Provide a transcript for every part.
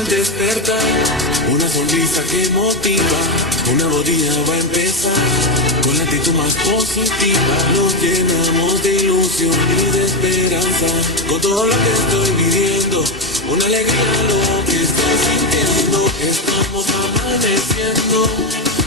al despertar, una sonrisa que motiva, una bodía va a empezar, con la actitud más positiva, nos llenamos de ilusión y de esperanza, con todo lo que estoy viviendo, una alegría lo que estoy sintiendo, estamos amaneciendo,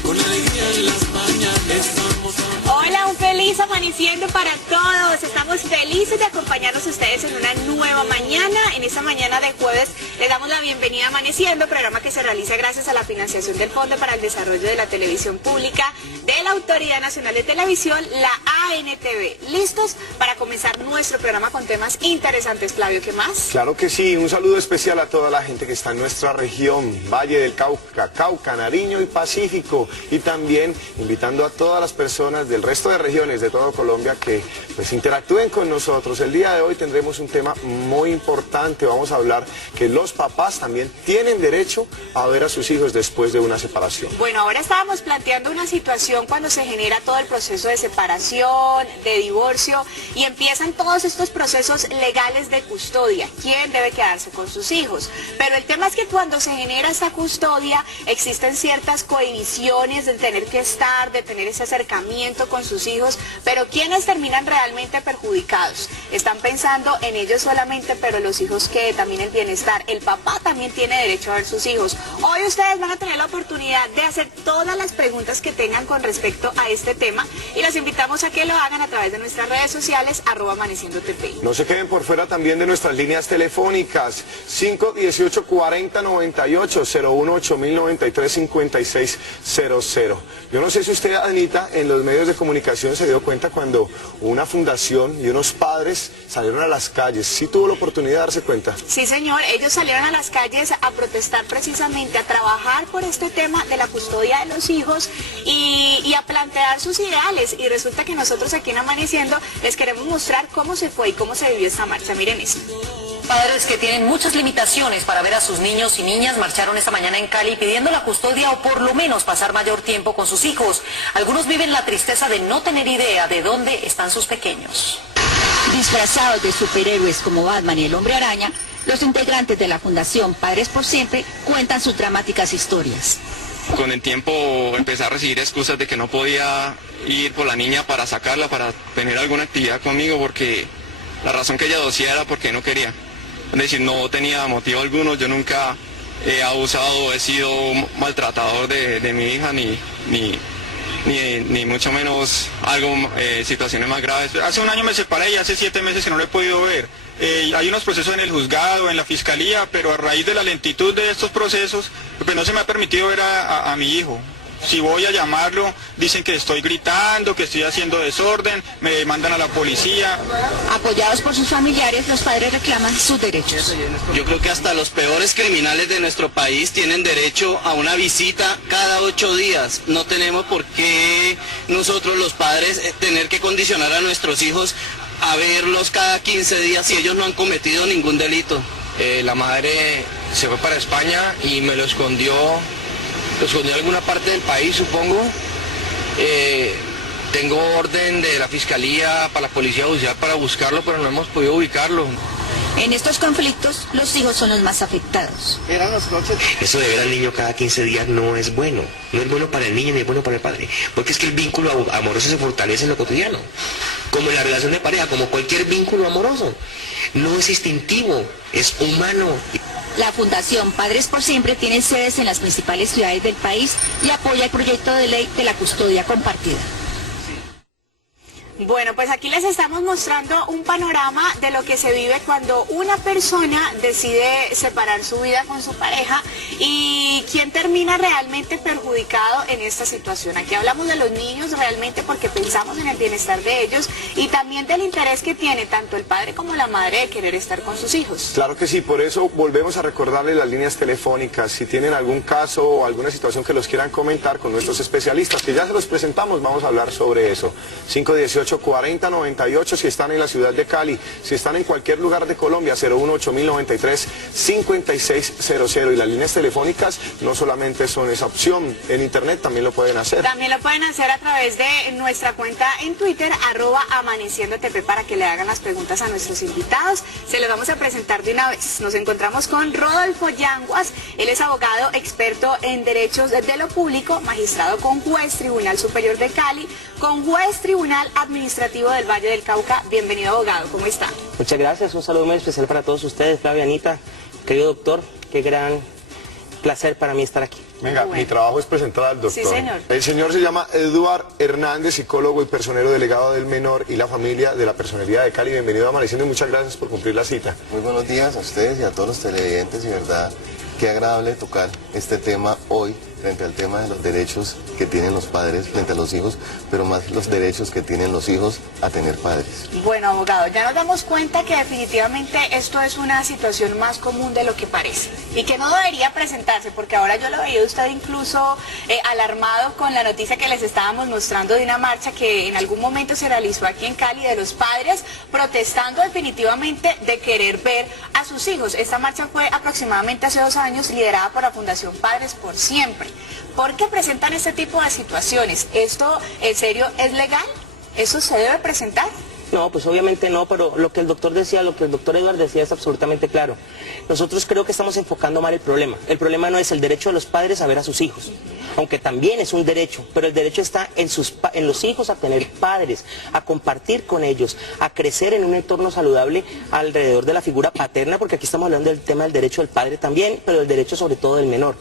con alegría en las mañanas, estamos amaneciendo. Hola, un feliz amaneciendo para todos. Estamos felices de acompañarnos ustedes en una nueva mañana. En esta mañana de jueves les damos la bienvenida a Amaneciendo, programa que se realiza gracias a la financiación del Fondo para el Desarrollo de la Televisión Pública de la Autoridad Nacional de Televisión, la ANTV. ¿Listos para comenzar nuestro programa con temas interesantes? Flavio, ¿qué más? Claro que sí, un saludo especial a toda la gente que está en nuestra región, Valle del Cauca, Nariño y Pacífico, y también invitando a todas las personas del resto de regiones de todo Colombia que pues interactúen con nosotros. El día de hoy tendremos un tema muy importante, vamos a hablar que los papás también tienen derecho a ver a sus hijos después de una separación. Bueno, ahora estábamos planteando una situación cuando se genera todo el proceso de separación, de divorcio, y empiezan todos estos procesos legales de custodia. ¿Quién debe quedarse con sus hijos? Pero el tema es que cuando se genera esa custodia, existen ciertas cohibiciones de tener que estar, de tener ese acercamiento con sus hijos, pero ¿quiénes terminan realmente perjudicados? Están pensando en ellos solamente, pero los hijos que también el bienestar. El papá también tiene derecho a ver sus hijos. Hoy ustedes van a tener la oportunidad de hacer todas las preguntas que tengan con respecto a este tema y los invitamos a que lo hagan a través de nuestras redes sociales, @amaneciendotp. No se queden por fuera también de nuestras líneas telefónicas, 518-4098, 018-093-5600. Yo no sé si usted, Anita, en los medios de comunicación se dio cuenta cuando una fundación y unos padres salieron a las calles. ¿Sí tuvo la oportunidad de darse cuenta? Sí, señor, ellos salieron a las calles a protestar precisamente, a trabajar por este tema de la custodia de los hijos y a plantear sus ideales. Y resulta que nosotros aquí en Amaneciendo les queremos mostrar cómo se fue y cómo se vivió esta marcha. Miren esto. Padres que tienen muchas limitaciones para ver a sus niños y niñas marcharon esta mañana en Cali pidiendo la custodia o por lo menos pasar mayor tiempo con sus hijos. Algunos viven la tristeza de no tener idea de dónde están sus pequeños. Disfrazados de superhéroes como Batman y el Hombre Araña, los integrantes de la Fundación Padres por Siempre cuentan sus dramáticas historias. Con el tiempo empecé a recibir excusas de que no podía ir por la niña para sacarla, para tener alguna actividad conmigo, porque la razón que ella decía era porque no quería. Es decir, no tenía motivo alguno, yo nunca he abusado, he sido maltratador de mi hija, ni mucho menos situaciones más graves. Hace un año me separé y hace 7 meses que no lo he podido ver. Hay unos procesos en el juzgado, en la fiscalía, pero a raíz de la lentitud de estos procesos, pues no se me ha permitido ver a mi hijo. Si voy a llamarlo, dicen que estoy gritando, que estoy haciendo desorden, me mandan a la policía. Apoyados por sus familiares, los padres reclaman sus derechos. Yo creo que hasta los peores criminales de nuestro país tienen derecho a una visita cada 8 días. No tenemos por qué nosotros los padres tener que condicionar a nuestros hijos a verlos cada 15 días si ellos no han cometido ningún delito. La madre se fue para España y me lo escondió en alguna parte del país, supongo. Tengo orden de la fiscalía para la policía judicial para buscarlo, pero no hemos podido ubicarlo. En estos conflictos, los hijos son los más afectados. Eso de ver al niño cada 15 días no es bueno. No es bueno para el niño ni es bueno para el padre. Porque es que el vínculo amoroso se fortalece en lo cotidiano. Como en la relación de pareja, como cualquier vínculo amoroso. No es instintivo, es humano. La Fundación Padres por Siempre tiene sedes en las principales ciudades del país y apoya el proyecto de ley de la custodia compartida. Bueno, pues aquí les estamos mostrando un panorama de lo que se vive cuando una persona decide separar su vida con su pareja y quién termina realmente perjudicado en esta situación. Aquí hablamos de los niños realmente porque pensamos en el bienestar de ellos y también del interés que tiene tanto el padre como la madre de querer estar con sus hijos. Claro que sí, por eso volvemos a recordarles las líneas telefónicas. Si tienen algún caso o alguna situación que los quieran comentar con nuestros especialistas, que ya se los presentamos, vamos a hablar sobre eso. 518 018-4098 si están en la ciudad de Cali. Si están en cualquier lugar de Colombia, 018-093-5600. Y las líneas telefónicas no solamente son esa opción, en internet también lo pueden hacer. También lo pueden hacer a través de nuestra cuenta en Twitter, @amaneciendotp, para que le hagan las preguntas a nuestros invitados. Se los vamos a presentar de una vez. Nos encontramos con Rodolfo Yanguas. Él es abogado experto en derechos de lo público, magistrado con juez Tribunal Superior de Cali, con juez Tribunal Administrativo del Valle del Cauca. Bienvenido, abogado, ¿cómo está? Muchas gracias, un saludo muy especial para todos ustedes, Flavia, Anita, querido doctor, qué gran placer para mí estar aquí. Venga, mi trabajo es presentar al doctor. Sí, señor. El señor se llama Eduard Hernández, psicólogo y personero delegado del menor y la familia de la Personería de Cali. Bienvenido a Amaneciendo y muchas gracias por cumplir la cita. Muy buenos días a ustedes y a todos los televidentes, y verdad, qué agradable tocar este tema hoy frente al tema de los derechos que tienen los padres frente a los hijos, pero más los derechos que tienen los hijos a tener padres. Bueno, abogado, ya nos damos cuenta que definitivamente esto es una situación más común de lo que parece y que no debería presentarse, porque ahora yo lo veía usted incluso alarmado con la noticia que les estábamos mostrando de una marcha que en algún momento se realizó aquí en Cali de los padres protestando definitivamente de querer ver a sus hijos. Esta marcha fue aproximadamente hace 2 años, liderada por la Fundación Padres por Siempre. ¿Por qué presentan este tipo de situaciones? ¿Esto en serio es legal? ¿Eso se debe presentar? No, pues obviamente no, pero lo que el doctor decía, lo que el doctor Eduard decía es absolutamente claro. Nosotros creo que estamos enfocando mal el problema. El problema no es el derecho de los padres a ver a sus hijos, aunque también es un derecho, pero el derecho está en los hijos a tener padres, a compartir con ellos, a crecer en un entorno saludable alrededor de la figura paterna, porque aquí estamos hablando del tema del derecho del padre también, pero el derecho sobre todo del menor.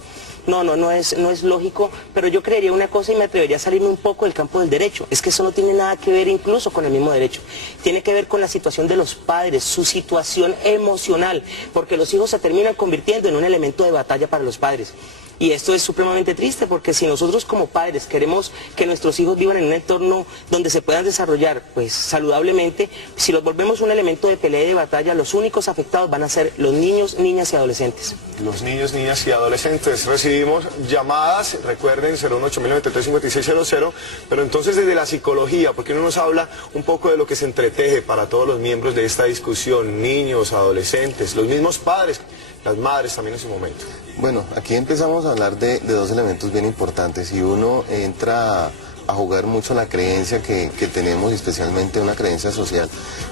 No es lógico, pero yo creería una cosa y me atrevería a salirme un poco del campo del derecho. Es que eso no tiene nada que ver incluso con el mismo derecho. Tiene que ver con la situación de los padres, su situación emocional, porque los hijos se terminan convirtiendo en un elemento de batalla para los padres. Y esto es supremamente triste, porque si nosotros como padres queremos que nuestros hijos vivan en un entorno donde se puedan desarrollar pues saludablemente, si los volvemos un elemento de pelea y de batalla, los únicos afectados van a ser los niños, niñas y adolescentes. Los niños, niñas y adolescentes. Recibimos llamadas, recuerden, 018-093-5600, pero entonces desde la psicología, porque uno nos habla un poco de lo que se entreteje para todos los miembros de esta discusión, niños, adolescentes, los mismos padres, las madres también en su momento. Bueno, aquí empezamos a hablar de 2 elementos bien importantes, y uno entra a jugar mucho la creencia que tenemos, especialmente una creencia social,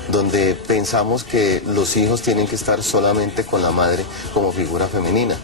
donde pensamos que los hijos tienen que estar solamente con la madre como figura femenina.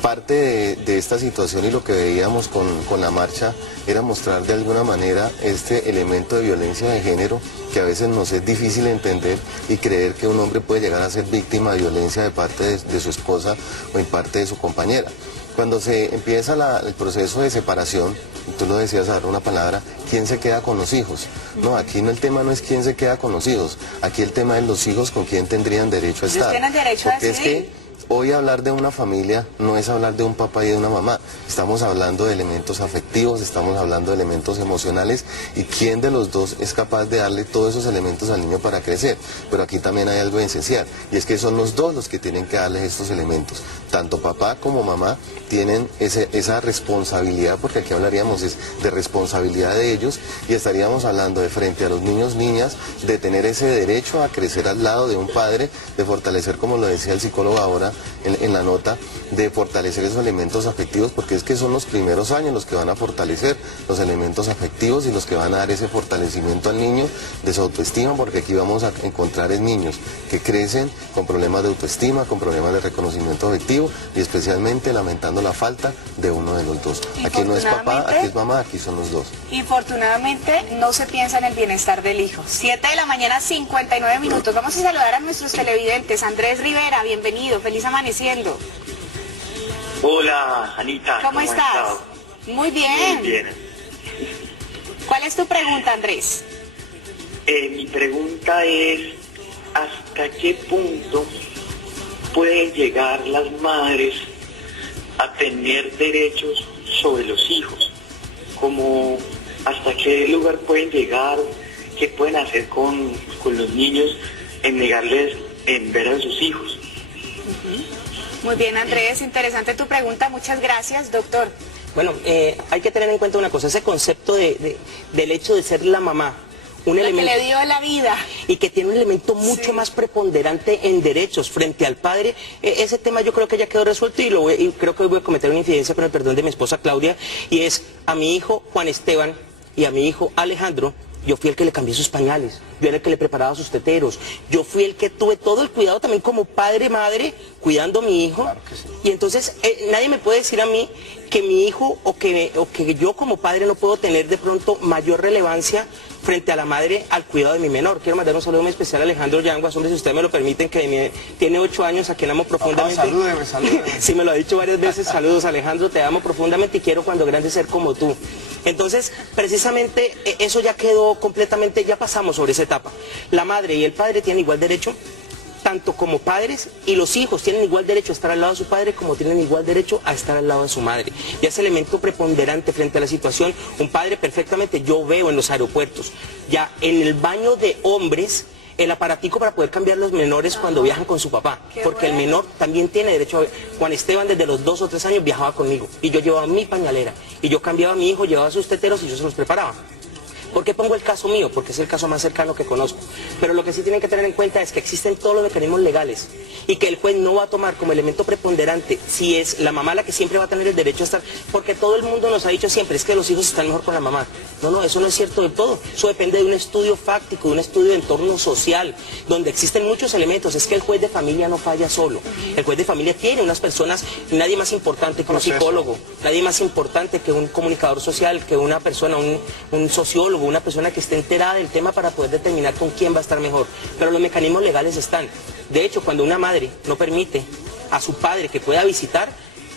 Parte de esta situación y lo que veíamos con la marcha era mostrar de alguna manera este elemento de violencia de género que a veces nos es difícil entender, y creer que un hombre puede llegar a ser víctima de violencia de parte de su esposa o en parte de su compañera. Cuando se empieza el proceso de separación, tú lo decías ahora una palabra, ¿quién se queda con los hijos? No, aquí el tema no es quién se queda con los hijos, aquí el tema es los hijos con quién tendrían derecho a estar. ¿Tienen derecho a decidir? Hoy hablar de una familia no es hablar de un papá y de una mamá, estamos hablando de elementos afectivos, estamos hablando de elementos emocionales, y quién de los dos es capaz de darle todos esos elementos al niño para crecer. Pero aquí también hay algo esencial, y es que son los dos los que tienen que darles estos elementos. Tanto papá como mamá tienen esa responsabilidad, porque aquí hablaríamos de responsabilidad de ellos, y estaríamos hablando de frente a los niños, niñas, de tener ese derecho a crecer al lado de un padre, de fortalecer, como lo decía el psicólogo ahora en la nota, de fortalecer esos elementos afectivos, porque es que son los primeros años los que van a fortalecer los elementos afectivos y los que van a dar ese fortalecimiento al niño de su autoestima, porque aquí vamos a encontrar en niños que crecen con problemas de autoestima, con problemas de reconocimiento afectivo, y especialmente lamentando la falta de uno de los dos. Aquí no es papá, aquí es mamá, aquí son los dos. Infortunadamente no se piensa en el bienestar del hijo. 7 de la mañana, 59 minutos. Vamos a saludar a nuestros televidentes. Andrés Rivera, bienvenido, feliz amaneciendo. Hola, Anita. ¿Cómo estás? Muy bien. Muy bien. ¿Cuál es tu pregunta, Andrés? Mi pregunta es, ¿hasta qué punto pueden llegar las madres a tener derechos sobre los hijos? Como, ¿hasta qué lugar pueden llegar? ¿Qué pueden hacer con los niños en negarles en ver a sus hijos? Muy bien, Andrés, interesante tu pregunta, muchas gracias, doctor. Bueno, hay que tener en cuenta una cosa, ese concepto del hecho de ser la mamá un elemento que le dio la vida y que tiene un elemento mucho más preponderante en derechos frente al padre. Ese tema yo creo que ya quedó resuelto y creo que hoy voy a cometer una infidencia con el perdón de mi esposa Claudia, y es a mi hijo Juan Esteban y a mi hijo Alejandro. Yo fui el que le cambié sus pañales, yo era el que le preparaba sus teteros, yo fui el que tuve todo el cuidado también como padre, madre, cuidando a mi hijo. Claro que sí. Y entonces nadie me puede decir a mí que mi hijo o que yo como padre no puedo tener de pronto mayor relevancia frente a la madre al cuidado de mi menor. Quiero mandar un saludo muy especial a Alejandro Yanguas, hombre, si ustedes me lo permiten, que tiene 8 años, a quien amo profundamente. Salúdeme. Sí, me lo ha dicho varias veces. Saludos, Alejandro, te amo profundamente y quiero cuando grande ser como tú. Entonces, precisamente, eso ya quedó completamente, ya pasamos sobre esa etapa. La madre y el padre tienen igual derecho, tanto como padres, y los hijos tienen igual derecho a estar al lado de su padre como tienen igual derecho a estar al lado de su madre. Y ese elemento preponderante frente a la situación, un padre perfectamente, yo veo en los aeropuertos, ya en el baño de hombres, el aparatico para poder cambiar los menores cuando viajan con su papá, porque el menor también tiene derecho a ver. Juan Esteban desde los 2 o 3 años viajaba conmigo y yo llevaba mi pañalera y yo cambiaba a mi hijo, llevaba sus teteros y yo se los preparaba. ¿Por qué pongo el caso mío? Porque es el caso más cercano que conozco. Pero lo que sí tienen que tener en cuenta es que existen todos los mecanismos legales y que el juez no va a tomar como elemento preponderante si es la mamá la que siempre va a tener el derecho a estar, porque todo el mundo nos ha dicho siempre, es que los hijos están mejor con la mamá. No, eso no es cierto del todo. Eso depende de un estudio fáctico, de un estudio de entorno social, donde existen muchos elementos. Es que el juez de familia no falla solo. El juez de familia tiene unas personas, nadie más importante que un psicólogo, nadie más importante que un comunicador social, que una persona, un sociólogo, una persona que esté enterada del tema para poder determinar con quién va a estar mejor. Pero los mecanismos legales están. De hecho, cuando una madre no permite a su padre que pueda visitar,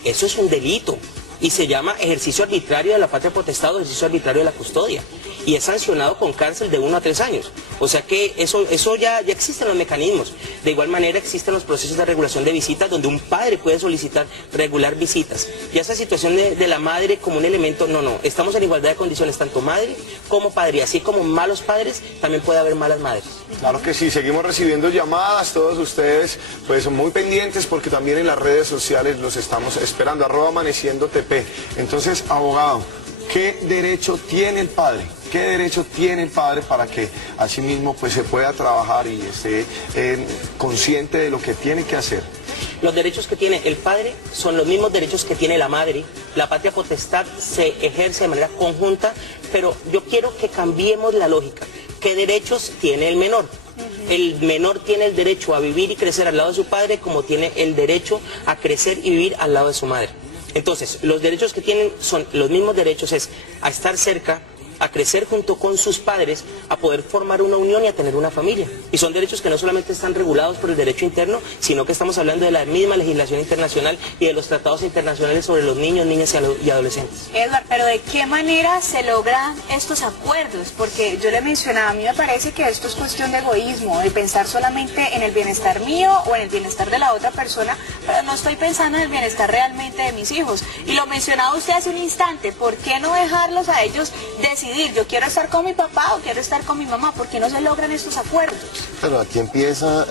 eso es un delito. Y se llama ejercicio arbitrario de la patria potestad o ejercicio arbitrario de la custodia. Y es sancionado con cárcel de 1 a 3 años. O sea que eso ya existen los mecanismos. De igual manera existen los procesos de regulación de visitas donde un padre puede solicitar regular visitas. Y esa situación de la madre como un elemento, no. Estamos en igualdad de condiciones, tanto madre como padre. Así como malos padres, también puede haber malas madres. Claro que sí, seguimos recibiendo llamadas, todos ustedes pues son muy pendientes porque también en las redes sociales los estamos esperando, @amaneciendotp. Entonces, abogado, ¿qué derecho tiene el padre? ¿Qué derecho tiene el padre para que así mismo pues se pueda trabajar y esté consciente de lo que tiene que hacer? Los derechos que tiene el padre son los mismos derechos que tiene la madre. La patria potestad se ejerce de manera conjunta, pero yo quiero que cambiemos la lógica. ¿Qué derechos tiene el menor? El menor tiene el derecho a vivir y crecer al lado de su padre como tiene el derecho a crecer y vivir al lado de su madre. Entonces, los derechos que tienen son los mismos derechos, es a estar cerca, a crecer junto con sus padres, a poder formar una unión y a tener una familia. Y son derechos que no solamente están regulados por el derecho interno, sino que estamos hablando de la misma legislación internacional y de los tratados internacionales sobre los niños, niñas y adolescentes. Edward, pero ¿de qué manera se logran estos acuerdos? Porque yo le mencionaba, a mí me parece que esto es cuestión de egoísmo, de pensar solamente en el bienestar mío o en el bienestar de la otra persona, pero no estoy pensando en el bienestar realmente de mis hijos. Y lo mencionaba usted hace un instante, ¿por qué no dejarlos a ellos decidir? Yo quiero estar con mi papá o quiero estar con mi mamá. ¿Por qué no se logran estos acuerdos? Bueno, aquí empieza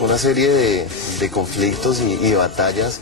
una serie de conflictos y batallas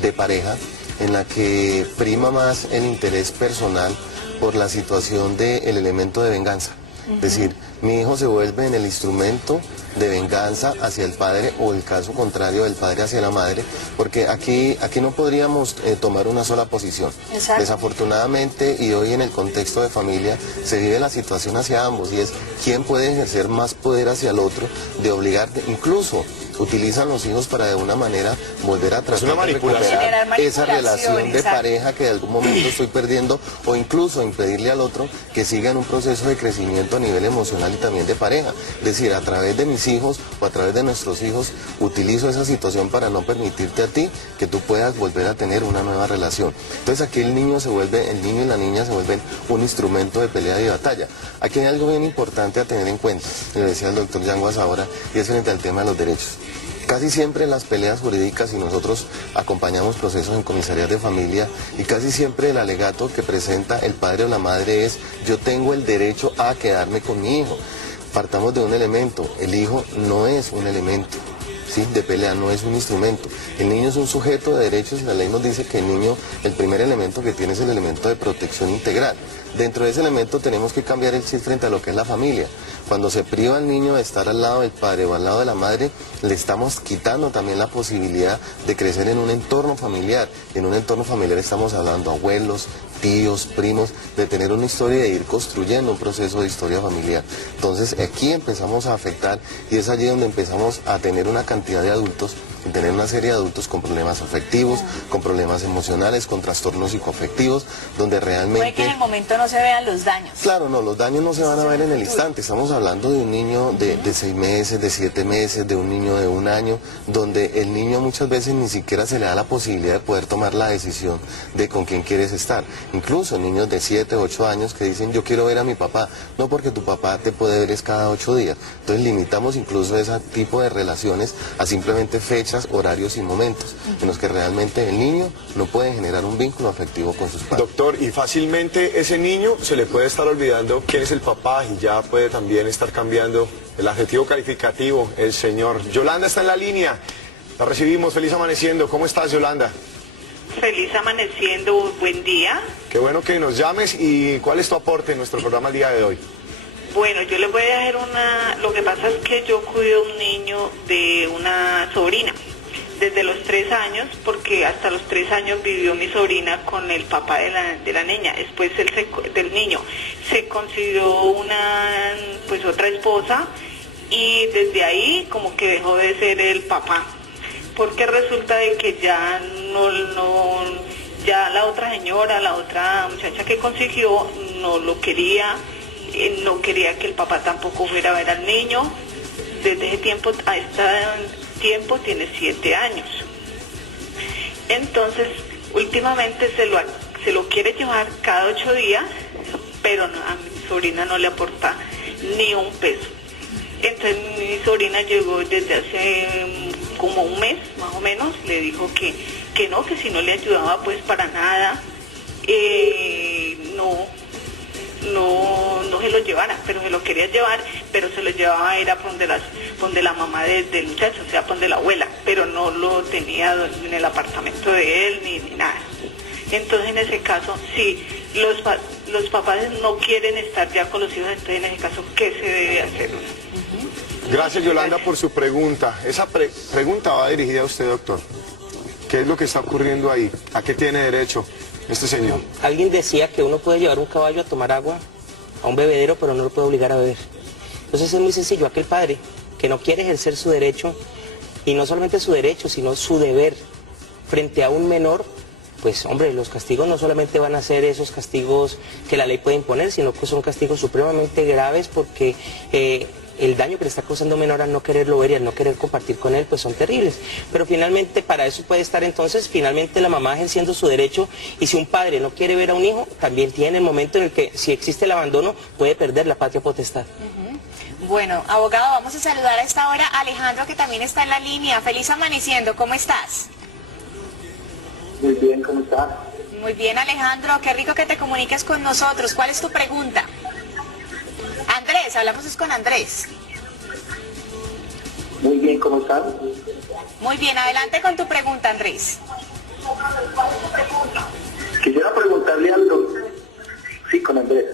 de pareja en la que prima más el interés personal por la situación del elemento de venganza. Es decir, mi hijo se vuelve en el instrumento de venganza hacia el padre o el caso contrario del padre hacia la madre, porque aquí no podríamos tomar una sola posición. Exacto. Desafortunadamente, y hoy en el contexto de familia, se vive la situación hacia ambos, y es quién puede ejercer más poder hacia el otro, de obligar, incluso utilizan los hijos para de una manera volver a tratar de recuperar esa relación de pareja que de algún momento estoy perdiendo, o incluso impedirle al otro que siga en un proceso de crecimiento a nivel emocional y también de pareja. Es decir, a través de mis hijos o a través de nuestros hijos utilizo esa situación para no permitirte a ti que tú puedas volver a tener una nueva relación. Entonces aquí el niño y la niña se vuelven un instrumento de pelea y batalla. Aquí hay algo bien importante a tener en cuenta, le decía el doctor Yanguas ahora, y es frente al tema de los derechos. Casi siempre en las peleas jurídicas, y nosotros acompañamos procesos en comisarías de familia, y casi siempre el alegato que presenta el padre o la madre es: yo tengo el derecho a quedarme con mi hijo. Partamos de un elemento, el hijo no es un elemento. ¿sí? De pelea, no es un instrumento. El niño es un sujeto de derechos y la ley nos dice que el niño, el primer elemento que tiene es el elemento de protección integral. Dentro de ese elemento tenemos que cambiar el chip frente a lo que es la familia. Cuando se priva al niño de estar al lado del padre o al lado de la madre, le estamos quitando también la posibilidad de crecer en un entorno familiar. En un entorno familiar estamos hablando abuelos, tíos, primos, de tener una historia y de ir construyendo un proceso de historia familiar. Entonces aquí empezamos a afectar y es allí donde empezamos a tener una cantidad de adultos, y tener una serie de adultos con problemas afectivos, con problemas emocionales, con trastornos psicoafectivos, donde realmente... Puede que en el momento no se vean los daños. Claro, no, los daños no se van a ver en el instante. Estamos hablando de un niño de 6 meses, de 7 meses, de un niño de 1 año, donde el niño muchas veces ni siquiera se le da la posibilidad de poder tomar la decisión de con quién quieres estar. Incluso niños de 7, 8 años que dicen yo quiero ver a mi papá, no porque tu papá te puede ver es cada 8 días. Entonces limitamos incluso ese tipo de relaciones a simplemente fechas, horarios y momentos en los que realmente el niño no puede generar un vínculo afectivo con sus padres. Doctor, y fácilmente ese niño se le puede estar olvidando quién es el papá y ya puede también estar cambiando el adjetivo calificativo, el señor. Yolanda está en la línea, la recibimos, feliz amaneciendo. ¿Cómo estás, Yolanda? Feliz amaneciendo, buen día. Qué bueno que nos llames y ¿cuál es tu aporte en nuestro programa el día de hoy? Bueno, yo les voy a dejar lo que pasa es que yo cuido a un niño de una sobrina desde los 3 años, porque hasta los 3 años vivió mi sobrina con el papá de la niña. Después del niño se consiguió otra esposa y desde ahí como que dejó de ser el papá, porque resulta de que ya ya la otra señora, la otra muchacha que consiguió no lo quería. No quería que el papá tampoco fuera a ver al niño. Desde ese tiempo a este tiempo tiene 7 años. Entonces, últimamente se lo quiere llevar cada 8 días, pero a mi sobrina no le aporta ni un peso. Entonces mi sobrina llegó desde hace como un mes, más o menos, le dijo que no, que si no le ayudaba pues para nada, no se lo llevara, pero se lo quería llevar, pero se lo llevaba a ir a donde la mamá del muchacho, o sea, donde la abuela, pero no lo tenía en el apartamento de él ni nada. Entonces en ese caso, si los papás no quieren estar ya con los hijos, entonces en ese caso, ¿qué se debe hacer? Gracias, Yolanda, por su pregunta. Esa pregunta va dirigida a usted, doctor. ¿Qué es lo que está ocurriendo ahí? ¿A qué tiene derecho este señor? Alguien decía que uno puede llevar un caballo a tomar agua a un bebedero, pero no lo puede obligar a beber. Entonces es muy sencillo, aquel padre que no quiere ejercer su derecho, y no solamente su derecho, sino su deber frente a un menor, pues hombre, los castigos no solamente van a ser esos castigos que la ley puede imponer, sino que son castigos supremamente graves, porque el daño que le está causando un menor al no quererlo ver y al no querer compartir con él, pues son terribles. Pero finalmente para eso puede estar entonces finalmente la mamá ejerciendo su derecho, y si un padre no quiere ver a un hijo, también tiene el momento en el que si existe el abandono puede perder la patria potestad. Bueno, abogado, vamos a saludar a esta hora a Alejandro, que también está en la línea. Feliz amaneciendo, ¿cómo estás? Muy bien, ¿cómo estás? Muy bien, Alejandro, qué rico que te comuniques con nosotros. ¿Cuál es tu pregunta? Andrés, hablamos con Andrés. Muy bien, ¿cómo estás? Muy bien, adelante con tu pregunta, Andrés. Quisiera preguntarle al doctor. Sí, con Andrés.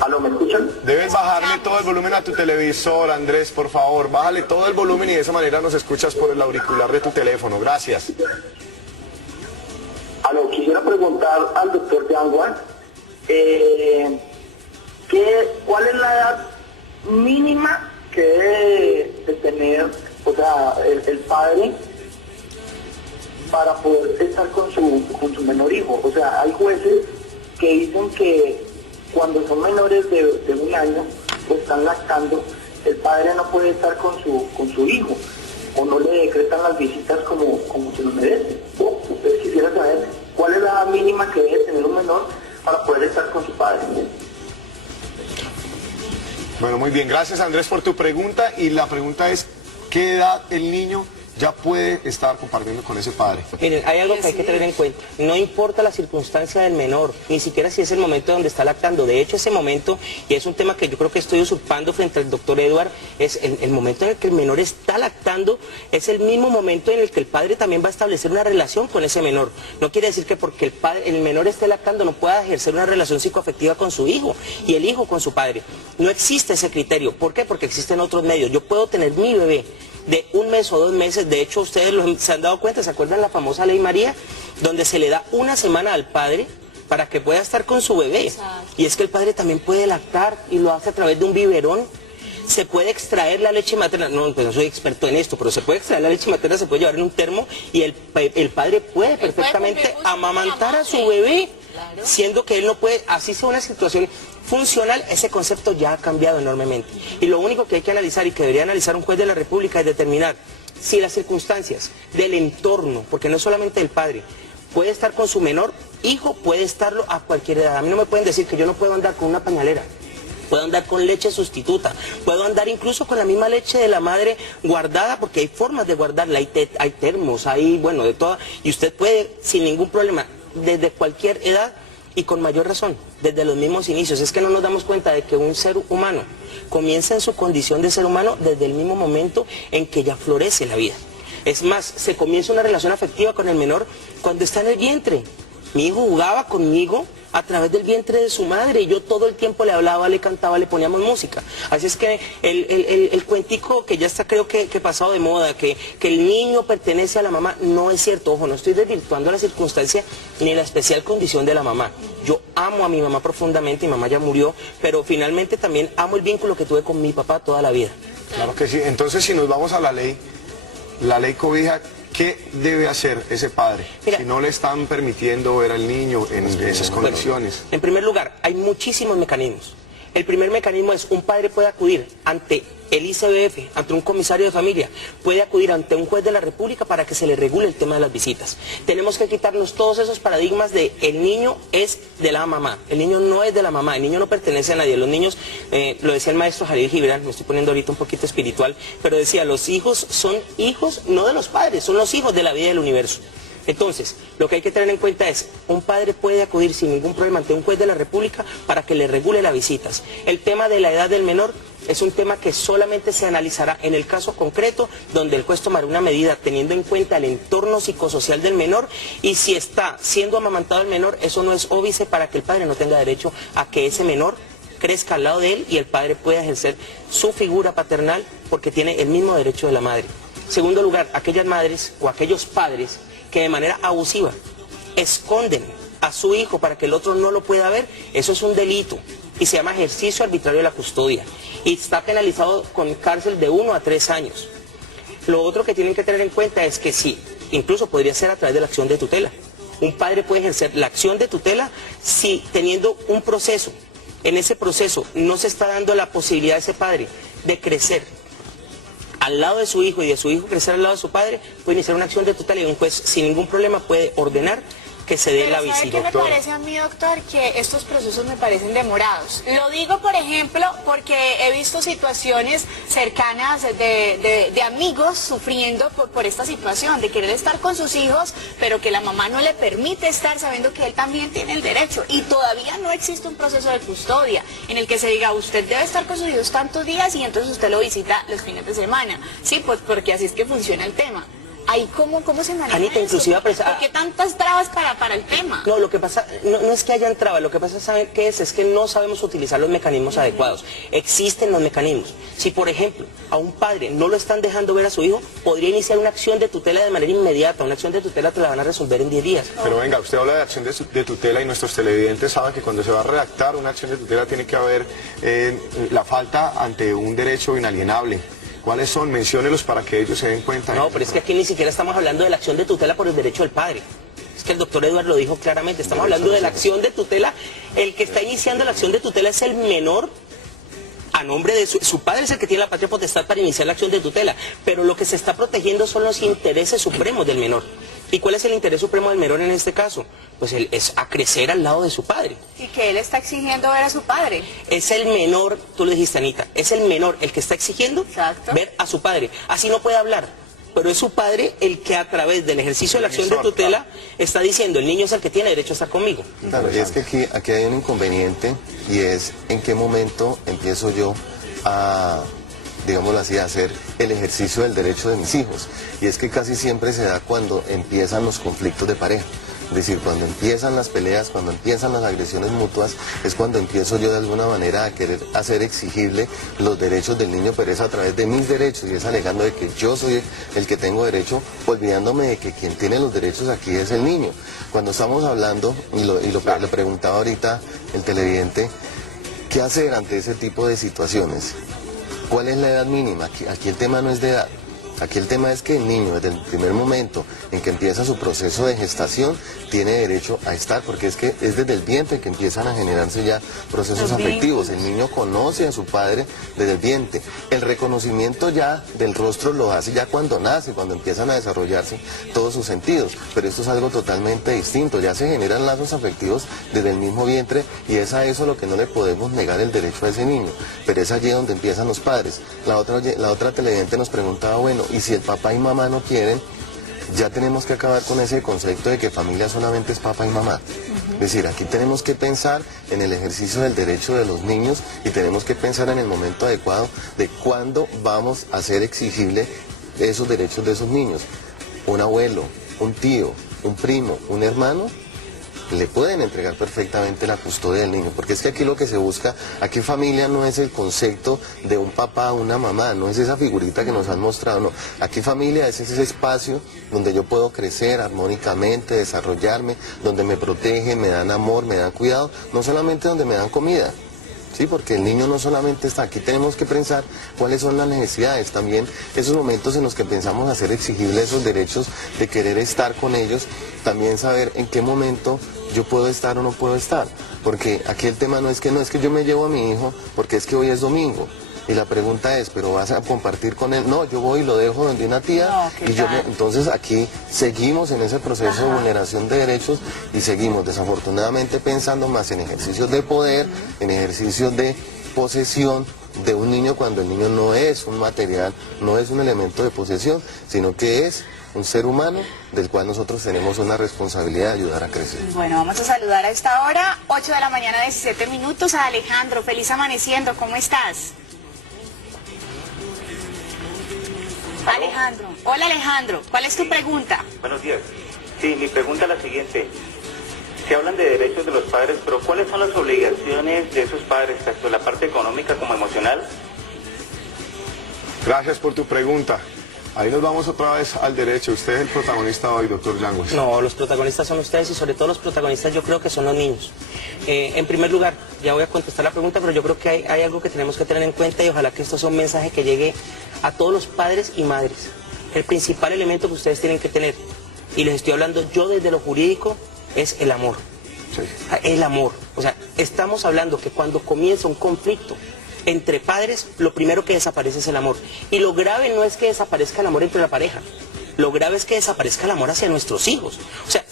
¿Aló, me escuchan? Debes bajarle todo el volumen a tu televisor, Andrés, por favor. Bájale todo el volumen y de esa manera nos escuchas por el auricular de tu teléfono. Gracias. Aló, quisiera preguntar al doctor Yanguan, ¿cuál es la edad mínima que debe de tener, o sea, el padre para poder estar con su menor hijo? O sea, hay jueces que dicen que cuando son menores de 1 año o están lactando, el padre no puede estar con su hijo, o no le decretan las visitas como se lo merece. Entonces quisiera saber cuál es la edad mínima que debe tener un menor para poder estar con su padre. Bueno, muy bien, gracias Andrés por tu pregunta, y la pregunta es, ¿qué edad el niño ya puede estar compartiendo con ese padre. Miren, hay algo que hay que tener en cuenta. No importa la circunstancia del menor, ni siquiera si es el momento donde está lactando. De hecho, ese momento, y es un tema que yo creo que estoy usurpando frente al doctor Edward, es el momento en el que el menor está lactando, es el mismo momento en el que el padre también va a establecer una relación con ese menor. No quiere decir que porque el menor esté lactando no pueda ejercer una relación psicoafectiva con su hijo y el hijo con su padre. No existe ese criterio. ¿Por qué? Porque existen otros medios. Yo puedo tener mi bebé de 1 mes o 2 meses, de hecho ustedes se han dado cuenta, ¿se acuerdan la famosa Ley María? Donde se le da 1 semana al padre para que pueda estar con su bebé. Exacto. Y es que el padre también puede lactar y lo hace a través de un biberón. Se puede extraer la leche materna, no, pues no soy experto en esto, pero se puede extraer la leche materna, se puede llevar en un termo y el padre puede perfectamente amamantar a su bebé, claro, siendo que él no puede, así sea una situación funcional, ese concepto ya ha cambiado enormemente. Y lo único que hay que analizar y que debería analizar un juez de la República es determinar si las circunstancias del entorno, porque no es solamente el padre, puede estar con su menor hijo, puede estarlo a cualquier edad. A mí no me pueden decir que yo no puedo andar con una pañalera. Puedo andar con leche sustituta, puedo andar incluso con la misma leche de la madre guardada, porque hay formas de guardarla, hay termos, hay, bueno, de todo, y usted puede sin ningún problema, desde cualquier edad y con mayor razón, desde los mismos inicios. Es que no nos damos cuenta de que un ser humano comienza en su condición de ser humano desde el mismo momento en que ya florece la vida. Es más, se comienza una relación afectiva con el menor cuando está en el vientre. Mi hijo jugaba conmigo a través del vientre de su madre y yo todo el tiempo le hablaba, le cantaba, le poníamos música. Así es que el cuentico que ya está creo que pasado de moda, que el niño pertenece a la mamá, no es cierto. Ojo, no estoy desvirtuando la circunstancia ni la especial condición de la mamá. Yo amo a mi mamá profundamente, mi mamá ya murió, pero finalmente también amo el vínculo que tuve con mi papá toda la vida. Claro que sí. Entonces, si nos vamos a la ley cobija, ¿qué debe hacer ese padre? Mira, si no le están permitiendo ver al niño en esas condiciones. Bueno, en primer lugar, hay muchísimos mecanismos. El primer mecanismo es un padre puede acudir ante el ICBF, ante un comisario de familia, puede acudir ante un juez de la República para que se le regule el tema de las visitas. Tenemos que quitarnos todos esos paradigmas de el niño es de la mamá, el niño no es de la mamá, el niño no pertenece a nadie. Los niños, lo decía el maestro Jalil Gibran, me estoy poniendo ahorita un poquito espiritual, pero decía, los hijos son hijos no de los padres, son los hijos de la vida del universo. Entonces, lo que hay que tener en cuenta es, un padre puede acudir sin ningún problema ante un juez de la República para que le regule las visitas. El tema de la edad del menor es un tema que solamente se analizará en el caso concreto, donde el juez tomará una medida teniendo en cuenta el entorno psicosocial del menor, y si está siendo amamantado el menor, eso no es óbice para que el padre no tenga derecho a que ese menor crezca al lado de él y el padre pueda ejercer su figura paternal porque tiene el mismo derecho de la madre. Segundo lugar, aquellas madres o aquellos padres que de manera abusiva esconden a su hijo para que el otro no lo pueda ver, eso es un delito y se llama ejercicio arbitrario de la custodia y está penalizado con cárcel de 1 a 3 años. Lo otro que tienen que tener en cuenta es que sí, incluso podría ser a través de la acción de tutela. Un padre puede ejercer la acción de tutela si teniendo un proceso, en ese proceso no se está dando la posibilidad a ese padre de crecer al lado de su hijo y de su hijo crecer al lado de su padre, puede iniciar una acción de tutela y un juez sin ningún problema puede ordenar que se dé la visita. ¿Sabe qué me parece a mí, doctor? Que estos procesos me parecen demorados. Lo digo, por ejemplo, porque he visto situaciones cercanas de amigos sufriendo por esta situación, de querer estar con sus hijos, pero que la mamá no le permite estar sabiendo que él también tiene el derecho. Y todavía no existe un proceso de custodia en el que se diga, usted debe estar con sus hijos tantos días y entonces usted lo visita los fines de semana. Sí, pues porque así es que funciona el tema. Ahí ¿cómo se maneja Anita, inclusive ¿Por qué tantas trabas para el tema? No, lo que pasa, no es que hayan trabas, lo que pasa, ¿saben qué es? Es que no sabemos utilizar los mecanismos adecuados. Existen los mecanismos. Si, por ejemplo, a un padre no lo están dejando ver a su hijo, podría iniciar una acción de tutela de manera inmediata. Una acción de tutela te la van a resolver en 10 días. Pero venga, usted habla de acción de tutela y nuestros televidentes saben que cuando se va a redactar una acción de tutela tiene que haber la falta ante un derecho inalienable. ¿Cuáles son? Menciónelos para que ellos se den cuenta. No, pero es que aquí ni siquiera estamos hablando de la acción de tutela por el derecho del padre. Es que el doctor Edward lo dijo claramente, estamos hablando de la acción de tutela. El que está iniciando la acción de tutela es el menor a nombre de su padre, es el que tiene la patria potestad para iniciar la acción de tutela, pero lo que se está protegiendo son los intereses supremos del menor. ¿Y cuál es el interés supremo del menor en este caso? Pues él es a crecer al lado de su padre. Y que él está exigiendo ver a su padre. Es el menor, tú lo dijiste, Anita, es el menor el que está exigiendo ver a su padre. Así no puede hablar. pero es su padre el que a través del ejercicio de la acción de tutela está diciendo, el niño es el que tiene derecho a estar conmigo. Claro, y es que aquí hay un inconveniente, y es en qué momento empiezo yo a, digámoslo así, a hacer el ejercicio del derecho de mis hijos. Y es que casi siempre se da cuando empiezan los conflictos de pareja. Es decir, cuando empiezan las peleas, cuando empiezan las agresiones mutuas, es cuando empiezo yo de alguna manera a querer hacer exigible los derechos del niño, pero es a través de mis derechos, y es alegando de que yo soy el que tengo derecho, olvidándome de que quien tiene los derechos aquí es el niño. Cuando estamos hablando, y lo preguntaba ahorita el televidente, ¿qué hacer ante ese tipo de situaciones? ¿Cuál es la edad mínima? Aquí el tema no es de edad. Aquí el tema es que el niño, desde el primer momento en que empieza su proceso de gestación, tiene derecho a estar, porque es que es desde el vientre que empiezan a generarse ya procesos afectivos. El niño conoce a su padre desde el vientre. El reconocimiento ya del rostro lo hace ya cuando nace, cuando empiezan a desarrollarse todos sus sentidos. Pero esto es algo totalmente distinto. Ya se generan lazos afectivos desde el mismo vientre, y es a eso lo que no le podemos negar el derecho a ese niño. Pero es allí donde empiezan los padres. La otra televidente nos preguntaba, bueno, y si el papá y mamá no quieren, ya tenemos que acabar con ese concepto de que familia solamente es papá y mamá. Es decir, aquí tenemos que pensar en el ejercicio del derecho de los niños, y tenemos que pensar en el momento adecuado de cuándo vamos a hacer exigible esos derechos de esos niños. Un abuelo, un tío, un primo, un hermano, le pueden entregar perfectamente la custodia del niño, porque es que aquí lo que se busca, aquí familia no es el concepto de un papá o una mamá, no es esa figurita que nos han mostrado, no. Aquí familia es ese espacio donde yo puedo crecer armónicamente, desarrollarme, donde me protegen, me dan amor, me dan cuidado, no solamente donde me dan comida. Sí, porque el niño no solamente está aquí, tenemos que pensar cuáles son las necesidades, también esos momentos en los que pensamos hacer exigibles esos derechos de querer estar con ellos, también saber en qué momento yo puedo estar o no puedo estar, porque aquí el tema no es que yo me llevo a mi hijo porque es que hoy es domingo. Y la pregunta es, ¿pero vas a compartir con él? No, yo voy y lo dejo donde una tía, no, entonces aquí seguimos en ese proceso de vulneración de derechos, y seguimos desafortunadamente pensando más en ejercicios de poder, en ejercicios de posesión de un niño, cuando el niño no es un material, no es un elemento de posesión, sino que es un ser humano del cual nosotros tenemos una responsabilidad de ayudar a crecer. Bueno, vamos a saludar a esta hora, 8 de la mañana, 17 minutos, a Alejandro. Feliz amaneciendo, ¿cómo estás? Alejandro. Hola Alejandro, ¿cuál es tu pregunta? Buenos días. Sí, mi pregunta es la siguiente. Se hablan de derechos de los padres, pero ¿cuáles son las obligaciones de esos padres, tanto en la parte económica como emocional? Gracias por tu pregunta. Ahí nos vamos otra vez al derecho. Usted es el protagonista hoy, doctor Yanguas. No, los protagonistas son ustedes, y sobre todo los protagonistas yo creo que son los niños. En primer lugar, ya voy a contestar la pregunta, pero yo creo que hay algo que tenemos que tener en cuenta, y ojalá que esto sea un mensaje que llegue a todos los padres y madres. El principal elemento que ustedes tienen que tener, y les estoy hablando yo desde lo jurídico, es el amor. Sí. El amor. O sea, estamos hablando que cuando comienza un conflicto entre padres, lo primero que desaparece es el amor. Y lo grave no es que desaparezca el amor entre la pareja, lo grave es que desaparezca el amor hacia nuestros hijos. O sea,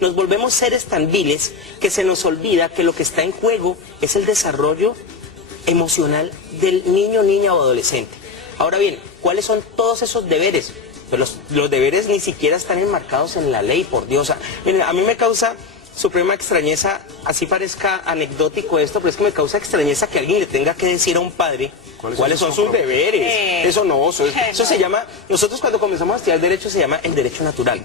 nos volvemos seres tan viles que se nos olvida que lo que está en juego es el desarrollo emocional del niño, niña o adolescente. Ahora bien, ¿cuáles son todos esos deberes? Pues los deberes ni siquiera están enmarcados en la ley, por Dios. O sea, miren, a mí me causa suprema extrañeza, así parezca anecdótico esto, pero es que me causa extrañeza que alguien le tenga que decir a un padre cuáles son sus deberes. Eso no, eso se llama, nosotros cuando comenzamos a estudiar derecho se llama el derecho natural.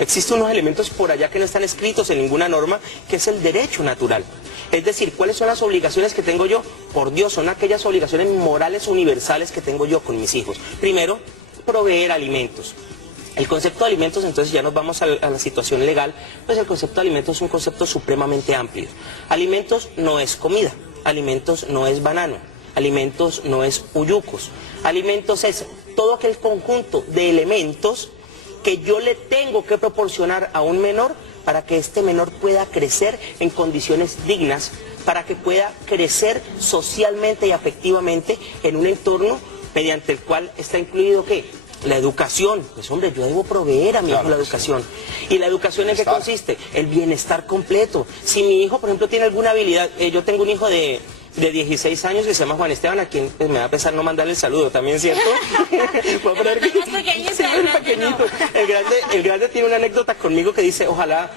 Existen unos elementos por allá que no están escritos en ninguna norma, que es el derecho natural. Es decir, ¿cuáles son las obligaciones que tengo yo? Por Dios, son aquellas obligaciones morales universales que tengo yo con mis hijos. Primero, proveer alimentos. El concepto de alimentos, entonces ya nos vamos a la situación legal, pues el concepto de alimentos es un concepto supremamente amplio. Alimentos no es comida, alimentos no es banano, alimentos no es uyucos, alimentos es todo aquel conjunto de elementos que yo le tengo que proporcionar a un menor para que este menor pueda crecer en condiciones dignas, para que pueda crecer socialmente y afectivamente en un entorno mediante el cual está incluido ¿qué? La educación. Pues hombre, yo debo proveer a mi hijo la educación. Sí. ¿Y la educación en qué consiste? El bienestar completo. Si mi hijo, por ejemplo, tiene alguna habilidad, yo tengo un hijo de de 16 años que se llama Juan Esteban, a quien pues, me va a pesar no mandarle el saludo, también, ¿cierto? Voy a poner que... Sí, es pequeñito. El grande tiene una anécdota conmigo que dice, ojalá,